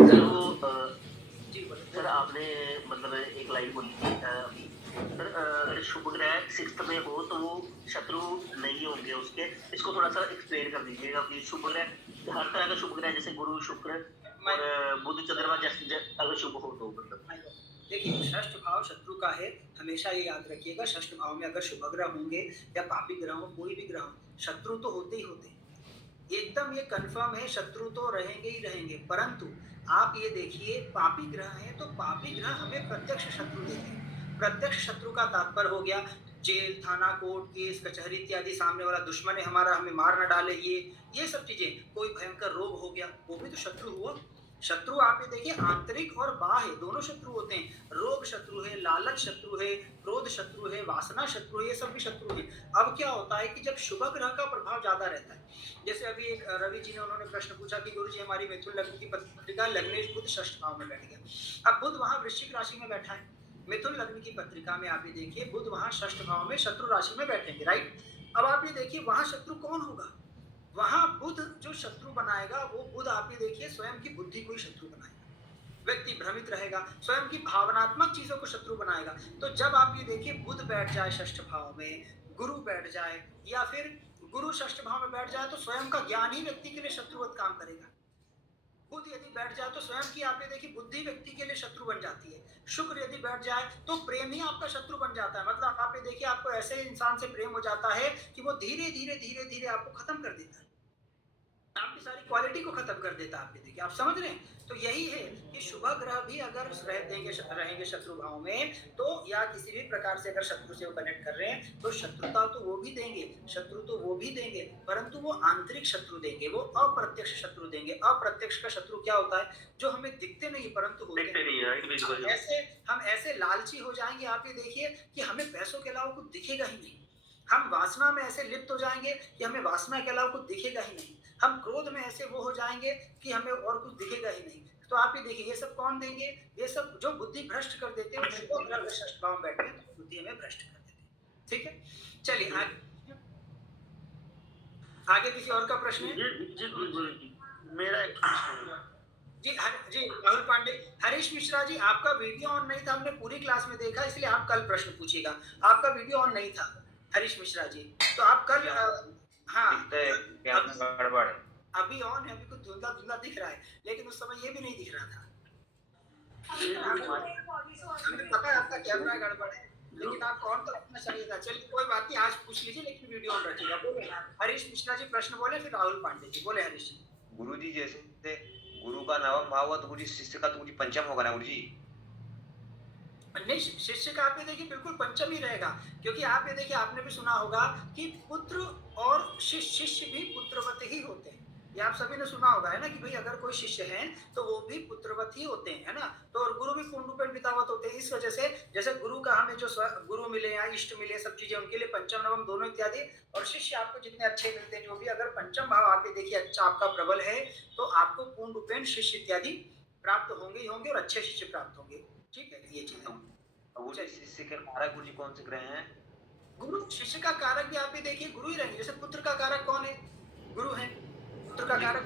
सर, वो जी बोलिए सर, आपने मतलब एक लाइन बोली थी सर, अगर शुभ ग्रह 6th में हो तो वो शत्रु नहीं होंगे उसके, इसको थोड़ा सा एक्सप्लेन कर दीजिएगा कि शुभ ग्रह हर तरह का शुभ ग्रह, जैसे गुरु शुक्र और बुध चंद्रमा जैसे अगर शुभ हो तो मतलब। देखिए, षष्ठ भाव शत्रु का है, हमेशा ये याद रखिएगा। षष्ठ भाव में अगर शुभ ग्रह होंगे या पापी ग्रह हो, कोई भी ग्रह हो, शत्रु तो होते ही होते, एकदम ये कंफर्म है, शत्रु तो रहेंगे ही रहेंगे। परंतु आप ये देखिए, पापी ग्रह हैं तो पापी ग्रह हमें प्रत्यक्ष शत्रु देते हैं। प्रत्यक्ष शत्रु का तात्पर्य हो गया जेल, थाना, कोर्ट, केस, कचहरी इत्यादि, सामने वाला दुश्मन है हमारा, हमें मार न डाले, ये सब चीजें। कोई भयंकर रोग हो गया, वो भी तो शत्रु हुआ। शत्रु आप ये देखिए, आंतरिक और बाह्य दोनों शत्रु होते हैं। रोग शत्रु है, लालच शत्रु है, क्रोध शत्रु है, वासना शत्रु है, ये सब भी शत्रु है। अब क्या होता है कि जब शुभ ग्रह का प्रभाव ज्यादा रहता है, जैसे अभी एक रवि जी ने उन्होंने प्रश्न पूछा कि गुरु जी हमारी मिथुन लग्न की पत्रिका लग्नेश बुध षष्ठ भाव में बैठ गया। अब बुध वहां वृश्चिक राशि में बैठा है, मिथुन लग्न की पत्रिका में आप ये देखिए बुध वहां षष्ठ भाव में शत्रु राशि में बैठेंगे, राइट। अब आप ये देखिए वहां शत्रु कौन होगा, वहां बुध जो शत्रु बनाएगा, वो बुध आप ये देखिए स्वयं की बुद्धि को ही शत्रु बनाएगा। व्यक्ति भ्रमित रहेगा, स्वयं की भावनात्मक चीजों को शत्रु बनाएगा। तो जब आप ये देखिए बुध बैठ जाए षष्ठ भाव में, गुरु बैठ जाए, या फिर गुरु षष्ठ भाव में बैठ जाए, तो स्वयं का ज्ञान ही व्यक्ति के लिए शत्रुवत काम करेगा। बुध यदि बैठ जाए तो स्वयं की आप ये देखिए बुद्धि व्यक्ति के लिए शत्रु बन जाती है। शुक्र यदि बैठ जाए तो प्रेम ही आपका शत्रु बन जाता है। मतलब आप ये देखिए, आपको ऐसे इंसान से प्रेम हो जाता है कि वो धीरे धीरे आपको खत्म कर देता है, आपकी सारी क्वालिटी को खत्म कर देता है। आप ये देखिए, आप समझ रहे हैं। तो यही है कि शुभ ग्रह भी अगर रहेंगे शत्रु भाव में, तो या किसी भी प्रकार से अगर शत्रु से वो कनेक्ट कर रहे हैं, तो शत्रुता तो वो भी देंगे, शत्रु तो वो भी देंगे, परंतु वो आंतरिक शत्रु देंगे, वो अप्रत्यक्ष शत्रु देंगे। अप्रत्यक्ष का शत्रु क्या होता है, जो हमें दिखते नहीं परंतु होते हैं। हम ऐसे लालची हो जाएंगे, आप ये देखिए, कि हमें पैसों के अलावा कुछ दिखेगा ही नहीं। हम वासना में ऐसे लिप्त हो जाएंगे कि हमें वासना के अलावा कुछ दिखेगा ही नहीं। हम क्रोध में ऐसे वो हो जाएंगे कि हमें और कुछ दिखेगा ही नहीं। तो आप ये देखिए, ये सब कौन देंगे, ये सब जो बुद्धि भ्रष्ट कर देते हैं, शुभ ग्रह षष्ठ भाव में बैठे हैं तो बुद्धि हमें भ्रष्ट कर देते हैं। ठीक है, चलिए आगे किसी और का प्रश्न है? जी गुरुजी, मेरा एक प्रश्न है। जी राहुल पांडे। हरीश मिश्रा जी, आपका वीडियो ऑन नहीं था, हमने पूरी क्लास में देखा, इसलिए आप कल प्रश्न पूछिएगा। आपका वीडियो ऑन नहीं था हरीश मिश्रा जी, तो आप कल हाँ गड़बड़ है। अभी ऑन है, अभी कुछ धुंधला धुंधला दिख रहा है, लेकिन उस समय ये भी नहीं दिख रहा था। हमें पता है आपका कैमरा गड़बड़ है, लेकिन आप ऑन तो रखना चाहिए था। चलिए कोई बात नहीं, आज पूछ लीजिए, लेकिन वीडियो ऑन रखिएगा। बोले हरीश मिश्रा जी प्रश्न बोले, फिर राहुल पांडे जी बोले। हरीश जी, गुरुजी जैसे गुरु का नवम भाव हुआ तो गुरुजी शिष्य का तो गुरुजी पंचम होगा ना गुरुजी? नहीं, शिष्य का आप ये देखिए बिल्कुल पंचम ही रहेगा, क्योंकि आप ये देखिए, आपने भी सुना होगा कि पुत्र और शिष्य भी पुत्रवत ही होते हैं। ये आप सभी ने सुना होगा, है ना, कि भाई अगर कोई शिष्य है तो वो भी पुत्रवत ही होते हैं, है ना। तो और गुरु भी पूर्ण रूपेण पितावत होते हैं। इस वजह से जैसे गुरु का हमें जो गुरु मिले या इष्ट मिले, सब चीजें उनके लिए पंचम नवम दोनों इत्यादि, और शिष्य आपको जितने अच्छे मिलते हैं, जो भी अगर पंचम भाव आप ये देखिए अच्छा आपका प्रबल है, तो आपको पूर्ण रूपेण शिष्य इत्यादि प्राप्त होंगे ही होंगे, और अच्छे शिष्य प्राप्त होंगे। ठीक है, ये चीज गुरुजी शिष्य के कारक गुरुजी कौन से ग्रह हैं? गुरु शिष्य का कारक भी आप ये देखिए गुरु ही रहेंगे। जैसे पुत्र का कारक कौन है? गुरु है। पुत्र का कारक,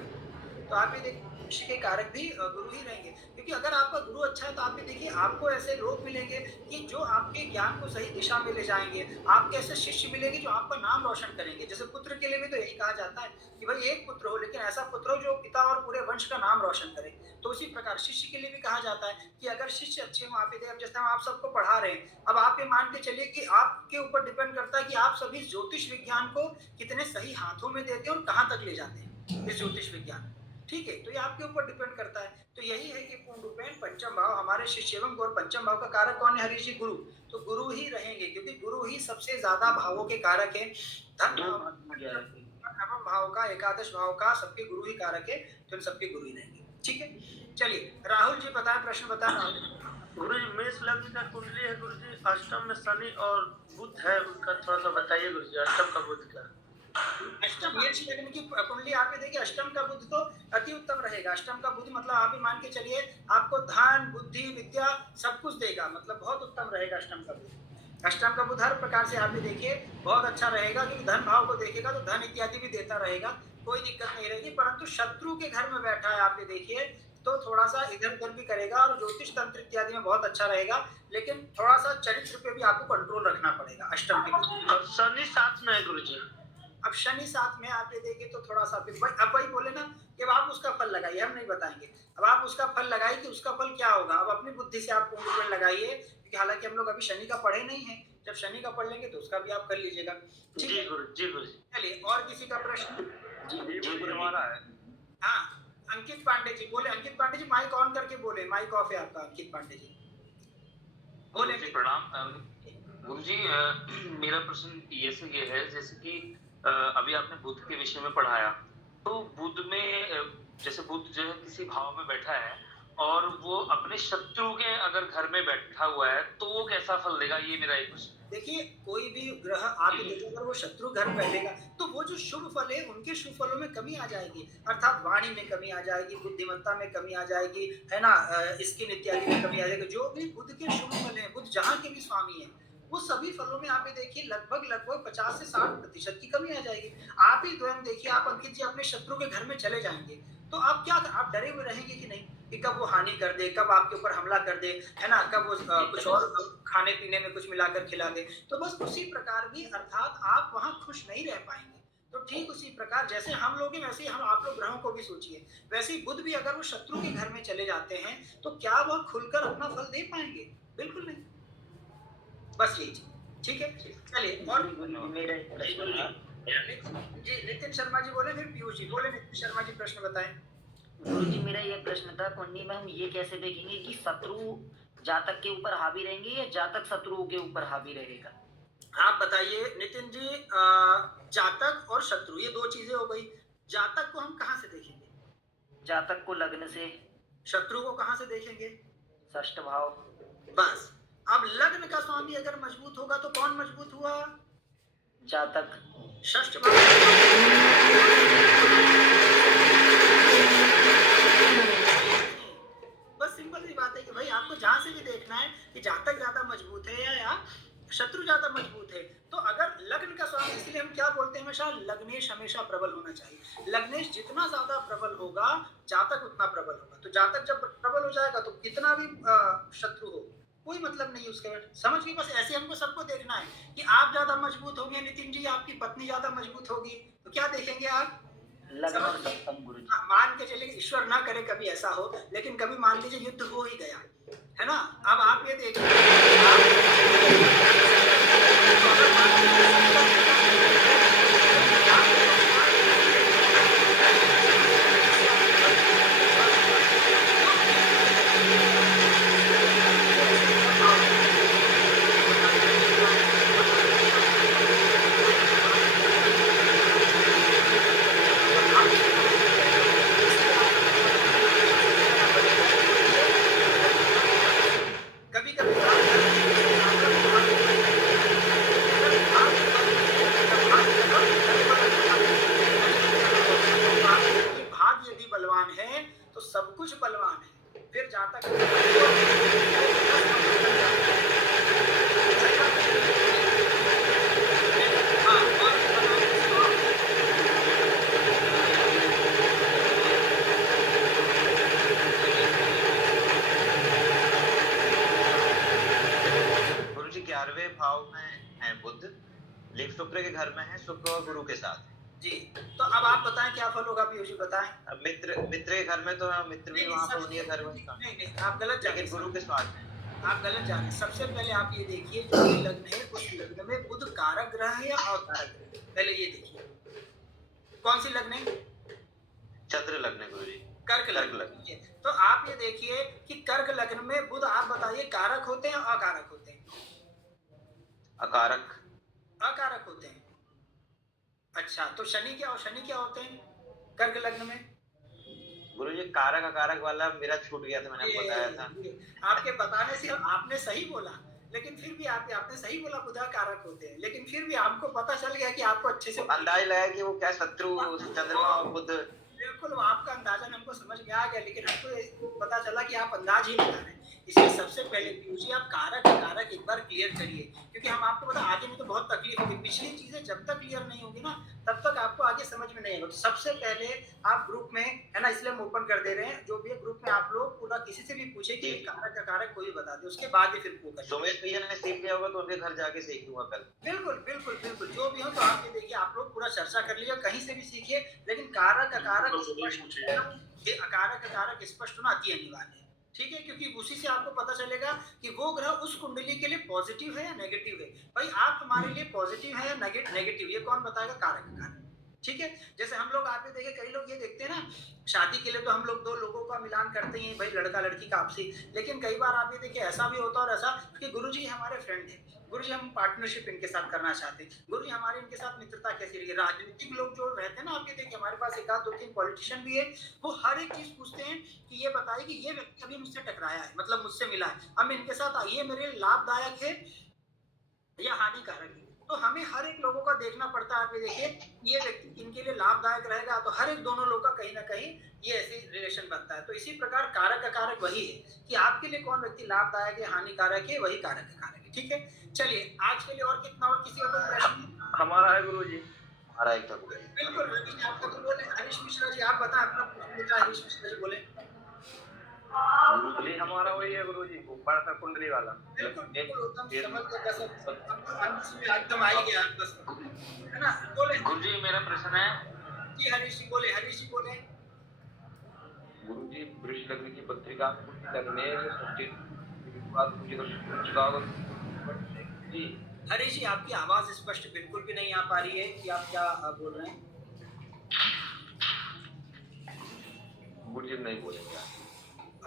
तो आप ये देखिए शिष्य के कारक भी गुरु ही रहेंगे, क्योंकि अगर आपका गुरु अच्छा है तो आप ये देखिए आपको ऐसे लोग मिलेंगे कि जो आपके ज्ञान को सही दिशा में ले जाएंगे। आपके ऐसे शिष्य मिलेंगे जो आपका नाम रोशन करेंगे। जैसे पुत्र के लिए भी तो यही कहा जाता है कि भाई एक पुत्र हो, लेकिन ऐसा पुत्र हो जो पिता और पूरे वंश का नाम रोशन करे। तो उसी प्रकार शिष्य के लिए भी कहा जाता है कि अगर शिष्य अच्छे हो, आप ये देखिए, जैसे हम आप सबको पढ़ा रहे हैं, अब आप ये मान के चलिए कि आपके ऊपर डिपेंड करता है कि आप सभी ज्योतिष विज्ञान को कितने सही हाथों में देते हैं और कहाँ तक ले जाते हैं इस ज्योतिष विज्ञान। ठीक है, तो ये आपके ऊपर डिपेंड करता है। तो यही है कि पूर्ण रूपेण पंचम भाव हमारे शिष्य एवं और पंचम भाव का कारक कौन है? हरीश जी, गुरु। तो गुरु ही रहेंगे, क्योंकि गुरु ही सबसे ज्यादा भावों के कारक है। धन नवम भाव का, एकादश भाव का, सबके गुरु ही कारक है, तो इन सबके गुरु ही रहेंगे। ठीक है, चलिए राहुल जी बताएं, प्रश्न बताएं राहुल। गुरुजी, मेष लग्न का कुंडली है गुरुजी, अष्टम में शनि और बुध है, उनका थोड़ा सा बताइए गुरुजी, अष्टम का बुध का। अष्टम मेष लग्न की कुंडली आप ये देखिए, अष्टम का बुध तो अति उत्तम रहेगा। अष्टम का बुध मतलब आप ही मान के चलिए आपको धन, बुद्धि, विद्या सब कुछ देगा, मतलब बहुत उत्तम रहेगा अष्टम का बुध। अष्टम का बुध हर प्रकार से आप ये देखिए बहुत अच्छा रहेगा, क्योंकि धन भाव को देखेगा तो धन इत्यादि भी देता रहेगा, कोई दिक्कत नहीं रहेगी। परंतु शत्रु के घर में बैठा है आप ये देखिए, तो थोड़ा सा इधर उधर भी करेगा, और ज्योतिष तंत्र इत्यादि में बहुत अच्छा रहेगा, लेकिन थोड़ा सा चरित्र पे भी आपको कंट्रोल रखना पड़ेगा अष्टम के। और शनि साथ में है गुरुजी। अब शनि साथ में आप ये देंगे तो थोड़ा सा फिर अब वही बोले ना कि अब आप उसका फल लगाइए, हम नहीं बताएंगे। अब आप उसका फल लगाइए कि उसका फल क्या होगा, अब अपनी बुद्धि से आप पूर्ण रूपेण लगाइए, क्योंकि हालांकि हम लोग अभी शनि का पढ़े नहीं है, जब शनि का पढ़ लेंगे तो उसका भी आप कर लीजिएगा। ठीक है, जी गुरु। चलिए और किसी का प्रश्न? जी हमारा है। हाँ, अंकित पांडे जी बोले। अंकित पांडे जी माइक ऑन करके बोले, माइक ऑफ है आपका। अंकित पांडे जी बोले। प्रणाम गुरुजी, मेरा प्रश्न ये है, जैसे कि अभी आपने बुध के विषय में पढ़ाया, तो बुध में जैसे बुध जो है किसी भाव में बैठा है और वो अपने शत्रु के अगर घर में बैठा हुआ है, तो वो कैसा फल देगा, ये मेरा एक प्रश्न। देखिए कोई भी ग्रह आप देखिए, अगर वो शत्रु घर में बैठेगा तो वो जो शुभ फल है उनके शुभ फलों में कमी आ जाएगी, अर्थात वाणी में कमी आ जाएगी, बुद्धिमत्ता में कमी आ जाएगी, है ना, स्किन इत्यादि में कमी आ जाएगी। जो भी बुध के शुभ फल है, बुध जहाँ के भी स्वामी है, वो सभी फलों में आप ये देखिए लगभग 50 से 60% की कमी आ जाएगी। आप ही स्वयं देखिए, आप अंकित जी अपने शत्रु के घर में चले जाएंगे तो आप क्या, आप डरे हुए रहेंगे कि नहीं कि कब वो हानि कर दे, कब आपके ऊपर हमला कर दे, है ना, कब वो कुछ और खाने पीने में कुछ मिलाकर खिला दे। तो बस उसी प्रकार भी, अर्थात आप वहां खुश नहीं रह पाएंगे। तो ठीक उसी प्रकार जैसे हम लोग हैं, वैसे ही हम आप लोग ग्रहों को भी सोचिए, वैसे ही बुध भी अगर वो शत्रु के घर में चले जाते हैं तो क्या वह खुलकर अपना फल दे पाएंगे? बिल्कुल नहीं। बस यही चीज। ठीक है, चलिए और जी नितिन शर्मा जी बोले, फिर पीयूष जी बोले। नितिन शर्मा जी प्रश्न बताएं। गुरुजी, मेरा ये प्रश्न था, कुंडली में हम ये कैसे देखेंगे कि शत्रु जातक के ऊपर हावी रहेंगे या जातक शत्रुओं के ऊपर हावी रहेगा? आप बताइए नितिन जी, जातक और शत्रु ये दो चीजें हो गई। जातक को हम कहाँ से देखेंगे? जातक को लग्न से। शत्रु को कहाँ से देखेंगे? षष्ठ भाव। बस, अब लग्न का स्वामी अगर मजबूत होगा तो कौन मजबूत हुआ? जातक। षष्ठ भाव। बस सिंपल सी बात है कि भाई आपको जहां से भी देखना है कि जातक ज्यादा मजबूत है या शत्रु ज्यादा मजबूत है। तो अगर लग्न का स्वामी, इसलिए हम क्या बोलते हैं हमेशा, लग्नेश हमेशा प्रबल होना जितना ज्यादा प्रबल होगा जातक उतना प्रबल होगा। तो जातक जब प्रबल हो जाएगा तो कितना भी शत्रु हो कोई मतलब नहीं उसके बाद। समझ गई? बस ऐसे हमको सबको देखना है कि आप ज्यादा मजबूत होंगे नितिन जी, आपकी पत्नी ज्यादा मजबूत होगी, तो क्या देखेंगे आप? लगन और सत्संग गुरु जी। मान के चलिए, ईश्वर ना करे कभी ऐसा हो, लेकिन कभी मान लीजिए युद्ध हो ही गया, है ना? अब आप ये देखिए कभी कभी भाग यदि बलवान है तो सब कुछ बलवान है। फिर जातक हाँ, और गुरु जी 11वें भाव में है बुध, लेकिन शुक्र के घर में है, शुक्र और गुरु के साथ। जी, तो अब आप बताएं क्या फल होगा पीयूष जी, बताएं। अब मित्र के घर में तो मित्र भी वहाँ पर उन्हीं के घर में था, नहीं आप गलत जा रहे लेकिन हैं, गुरु के साथ है। आप गलत जा रहे हैं। सबसे पहले आप ये देखिए जो भी लग्न है उस लग्न में बुध कारक ग्रह है या अकारक ग्रह है, पहले ये देखिए कौन सी लग्न है? चंद्र लग्न है गुरु जी। कर्क लग्न। लग्न। तो आप ये देखिए कि कर्क लग्न में बुध आप बताइए कारक होते हैं अकारक होते हैं? अकारक। अकारक होते हैं। अच्छा, तो शनि क्या होते हैं कर्क लग्न में? गुरु जी कारक अकारक वाला मेरा छूट गया था, मैंने आपको बताया था। आपके बताने से आपने सही बोला, लेकिन फिर भी आपने सही बोला बुध कारक होते हैं, लेकिन फिर भी आपको पता चल गया कि आपको अच्छे से अंदाज लगा कि वो क्या शत्रु चंद्रमा और बुध। बिल्कुल वो आपका अंदाजा हमको समझ में आ गया, लेकिन हमको ये पता चला कि आप अंदाज ही लगा रहे हैं। इसलिए सबसे पहले पीयूष जी आप कारक एक बार क्लियर करिए, क्योंकि हम आपको पता आगे में तो बहुत तकलीफ होगी। पिछली चीजें जब तक क्लियर नहीं होगी ना तब तक आपको आगे समझ में नहीं आएगा। तो सबसे पहले आप ग्रुप में, है ना, इसलिए हम ओपन कर दे रहे हैं, जो भी ग्रुप में आप लोग पूरा किसी से भी पूछे कि कारक कोई बता दे, उसके बाद ही फिर फोकस। सुमेश भैया ने सीख लिया होगा तो उनके घर जाके सीख लूंगा कल। बिल्कुल जो भी हो। तो आप ये देखिए, आप लोग पूरा चर्चा कर लीजिए, कहीं से भी सीखिए, लेकिन कारक अकारक स्पष्ट होना अति अनिवार्य है। ठीक है, क्योंकि उसी से आपको पता चलेगा कि वो ग्रह उस कुंडली के लिए पॉजिटिव है या नेगेटिव है। भाई आप हमारे लिए पॉजिटिव है या नेगेटिव, ये कौन बताएगा? कारक कारक। ठीक है, जैसे हम लोग आप देखे, कई लोग ये देखते हैं ना, शादी के लिए तो हम लोग दो लोगों का मिलान करते हैं, भाई लड़का लड़की का आपसी, लेकिन कई बार आप ये देखिए ऐसा भी होता है और ऐसा कि गुरुजी हमारे फ्रेंड हैं, गुरुजी हम पार्टनरशिप इनके साथ करना चाहते हैं, गुरुजी हमारी इनके साथ मित्रता कैसी रही है। राजनीतिक लोग जो रहते हैं ना, आप ये देखिए हमारे पास एक आध दो तीन पॉलिटिशियन भी है, वो हर एक चीज पूछते हैं कि ये बताइए कि ये व्यक्ति अभी मुझसे टकराया है, मतलब मुझसे मिला है, अब इनके साथ ये मेरे लाभदायक है या हानिकारक है। तो हमें हर एक लोगों का देखना पड़ता है। आप ये देखिए ये व्यक्ति इनके लिए लाभदायक रहेगा, तो हर एक दोनों लोग का कहीं ना कहीं ये ऐसी रिलेशन बनता है। तो इसी प्रकार कारक अकारक वही है कि आपके लिए कौन व्यक्ति लाभदायक है हानिकारक है, वही कारक अकारक है। ठीक है, चलिए आज के लिए और कितना, और किसी का कोई प्रश्न? हमारा है गुरु जी। हमारा एक था गुरु जी। बिल्कुल रवीश जी, आपका तो बोले। हरीश मिश्रा जी आप बताएं अपना प्रश्न, बेटा हरीश मिश्रा जी बोले। जी हमारा वही है गुरु जी, ऊपर सा कुंडली वाला। बिल्कुल एकदम समझ के कसम अंश में एकदम आ ही गया बस, है ना? बोले गुरु जी मेरा प्रश्न है। जी हरीश जी बोले। हरीश जी बोले। गुरु जी वृष लग्न की पत्रिका करने बात मुझे जी। हरीश जी आपकी आवाज स्पष्ट बिल्कुल भी नहीं आ पा रही है कि आप क्या बोल रहे हैं। गुरु जी नहीं बोलेंगे।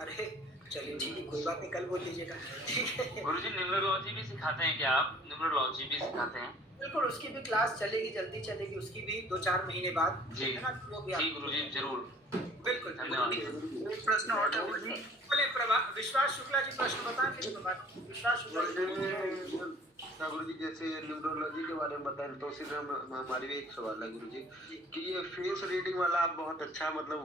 अरे चलिए ठीक है, कोई बात नहीं, कल बोल लीजिएगा। ठीक है गुरु जी न्यूमरोलॉजी भी सिखाते हैं क्या आप? न्यूमरोलॉजी भी सिखाते हैं? बिल्कुल, उसकी भी क्लास चलेगी, जल्दी चलेगी, उसकी भी 2-4 महीने बाद, जी है ना? वो भी जी गुरु जी जरूर। बिल्कुल धन्यवाद। एक प्रश्न और था गुरु जी। बोले विश्वास शुक्ला जी प्रश्न बताएं, फिर विश्वास शुक्ला जी। गुरु जी जैसे न्यूमरोलॉजी के बारे में बताएं, तो सीधे हमारी भी एक सवाल है गुरु जी कि ये फेस रीडिंग वाला आप बहुत अच्छा मतलब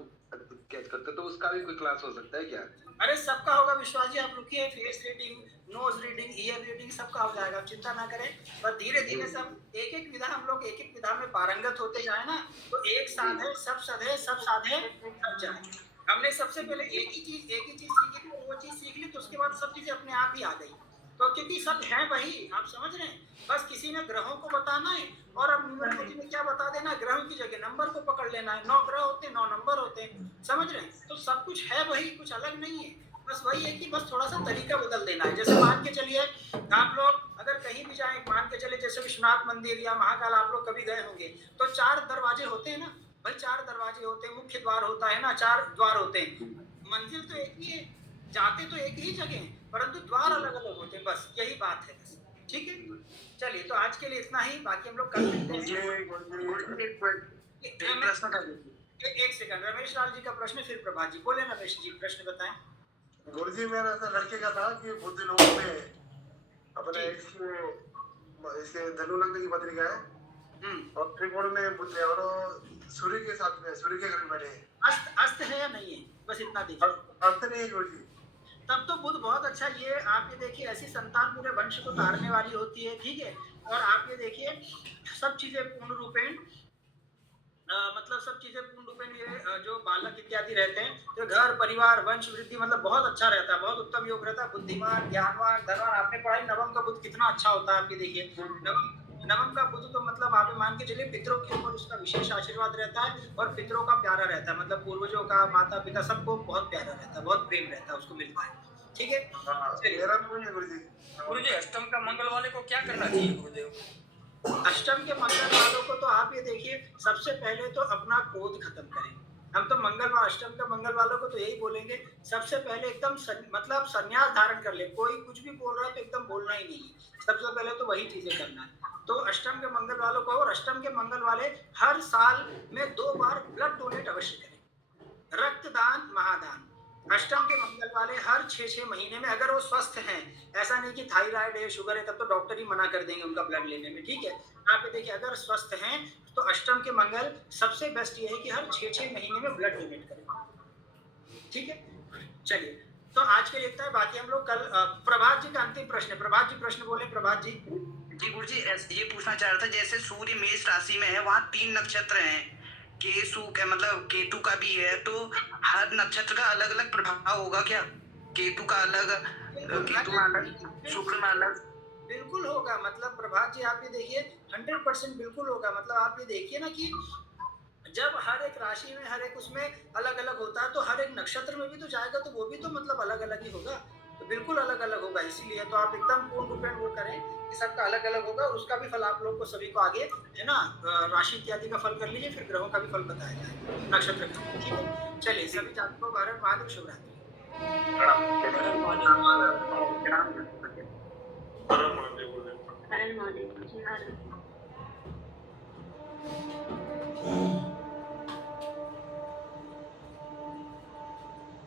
कैच करते हो, तो उसका भी कोई क्लास हो सकता है क्या? अरे सबका होगा विश्वास जी, आप रुकिए, face reading, nose reading, ear reading सबका हो जाएगा, आप चिंता ना करें। पर धीरे धीरे सब एक एक विधा, हम लोग एक एक विधा में पारंगत होते जाए ना, तो एक साधे सब सधे, सब साधे सब जाए। हमने सबसे पहले एक ही चीज सीखी थी, वो चीज सीख ली, तो उसके बाद सब चीजें अपने आप ही आ गई। तो क्योंकि सब है वही, आप समझ रहे हैं, बस किसी ने ग्रहों को बताना है, और अब न्यूमरोलॉजी में क्या बता देना है, ग्रहों की जगह नंबर को पकड़ लेना है। 9 ग्रह होते हैं, 9 नंबर होते हैं, समझ रहे हैं। तो सब कुछ है वही, कुछ अलग नहीं है, बस वही है कि बस थोड़ा सा तरीका बदल देना है। जैसे मान के चलिए आप लोग अगर कहीं भी जाएं, मान के चलिए जैसे विश्वनाथ मंदिर या महाकाल आप लोग कभी गए होंगे, तो 4 दरवाजे होते हैं ना भाई, 4 दरवाजे होते हैं, मुख्य द्वार होता है ना, 4 द्वार होते हैं, मंजिल तो एक ही है, जाते तो एक ही जगह हैं, परंतु द्वार अलग अलग होते हैं, बस यही बात है बस। ठीक है, चलिए तो आज के लिए इतना ही, बाकी हम लोग कल मिलते हैं। एक सेकंड, रमेश लाल जी का प्रश्न, फिर प्रभात जी बोले। रमेश जी प्रश्न बताएं। गुरुजी मेरा ऐसा लड़के का था कि बुध लोगों में अपने इसके धनु लग्न की पत्रिका है और त्रिकोण में बुध है, और सूर्य के साथ में, सूर्य के घर में बैठे हैं। अस्त है या नहीं है, बस इतना देखिए। अस्त नहीं है गुरुजी। तब तो बुध बहुत अच्छा, ये आप ये देखिए, ऐसी संतान पूरे वंश को तारने वाली होती है, ठीक है। और आप ये देखिए सब चीजें पूर्ण रूपेण, मतलब सब चीजें पूर्ण रूपेण, ये जो बालक इत्यादि रहते हैं, जो घर परिवार वंश वृद्धि, मतलब बहुत अच्छा रहता है, बहुत उत्तम योग रहता है, बुद्धिमान ज्ञानवान धनवान। आपने पढ़ा ही नवम का बुध कितना अच्छा होता है, आप ये देखिए नवम का बुध, तो मतलब आप मान के चलिए पितरों के ऊपर उसका विशेष आशीर्वाद रहता है, और पितरों का प्यारा रहता है, मतलब पूर्वजों का, माता पिता सबको बहुत प्यारा रहता है, बहुत प्रेम रहता है, उसको मिलता है। ठीक है, गुरुजी अष्टम का मंगल वाले को क्या करना चाहिए गुरुदेव? अष्टम के मंगल वालों को तो आप ये देखिए, सबसे पहले तो अपना क्रोध खत्म करें। हम तो अष्टम का मंगल वालों को तो यही बोलेंगे, सबसे पहले एकदम मतलब संन्यास धारण कर ले, कोई कुछ भी बोल रहा है तो एकदम बोलना ही नहीं है, सबसे पहले तो वही चीजें करना है। तो अष्टम के मंगल वालों को, और अष्टम के मंगल वाले हर साल में 2 बार ब्लड डोनेट अवश्य करें, रक्तदान महादान। अष्टम के मंगल वाले हर 6-6 महीने में, अगर वो स्वस्थ हैं, ऐसा नहीं कि थायराइड है, शुगर है, तब तो डॉक्टर ही मना कर देंगे उनका ब्लड लेने में, ठीक है। आप देखिए अगर स्वस्थ हैं तो अष्टम के मंगल सबसे बेस्ट ये है कि हर 6-6 महीने में ब्लड डोनेट करें। ठीक है, चलिए तो आज के लिए इतना है, बाकी हम लोग कल। प्रभात जी का अंतिम प्रश्न है, प्रभात जी प्रश्न बोले। प्रभात जी। जी गुरुजी, ये पूछना चाह रहा था, जैसे सूर्य मेष राशि में है, वहाँ 3 नक्षत्र हैं, केसु का मतलब केतु का भी है, तो हर नक्षत्र का अलग अलग प्रभाव होगा क्या? केतु का अलग, केतु में अलग, शुक्र में अलग? बिल्कुल होगा, मतलब प्रभात जी आप ये देखिए 100% बिल्कुल होगा। मतलब आप ये देखिए ना कि जब हर एक राशि में, हर एक उसमें अलग अलग होता है, तो हर एक नक्षत्र में भी तो जाएगा, तो वो भी तो मतलब अलग अलग ही होगा, तो बिल्कुल अलग अलग होगा। इसीलिए तो आप एकदम पूर्ण रूपेण वो करें कि सबका अलग अलग होगा, उसका भी फल आप लोग को सभी को आगे है ना, राशि इत्यादि का फल कर लीजिए, फिर ग्रहों का भी फल बताया जाए, नक्षत्र का। ठीक है, चलिए सभी जातकों को भारत महादेव, शुभरात्रि। हर महादेव। हर महादेव।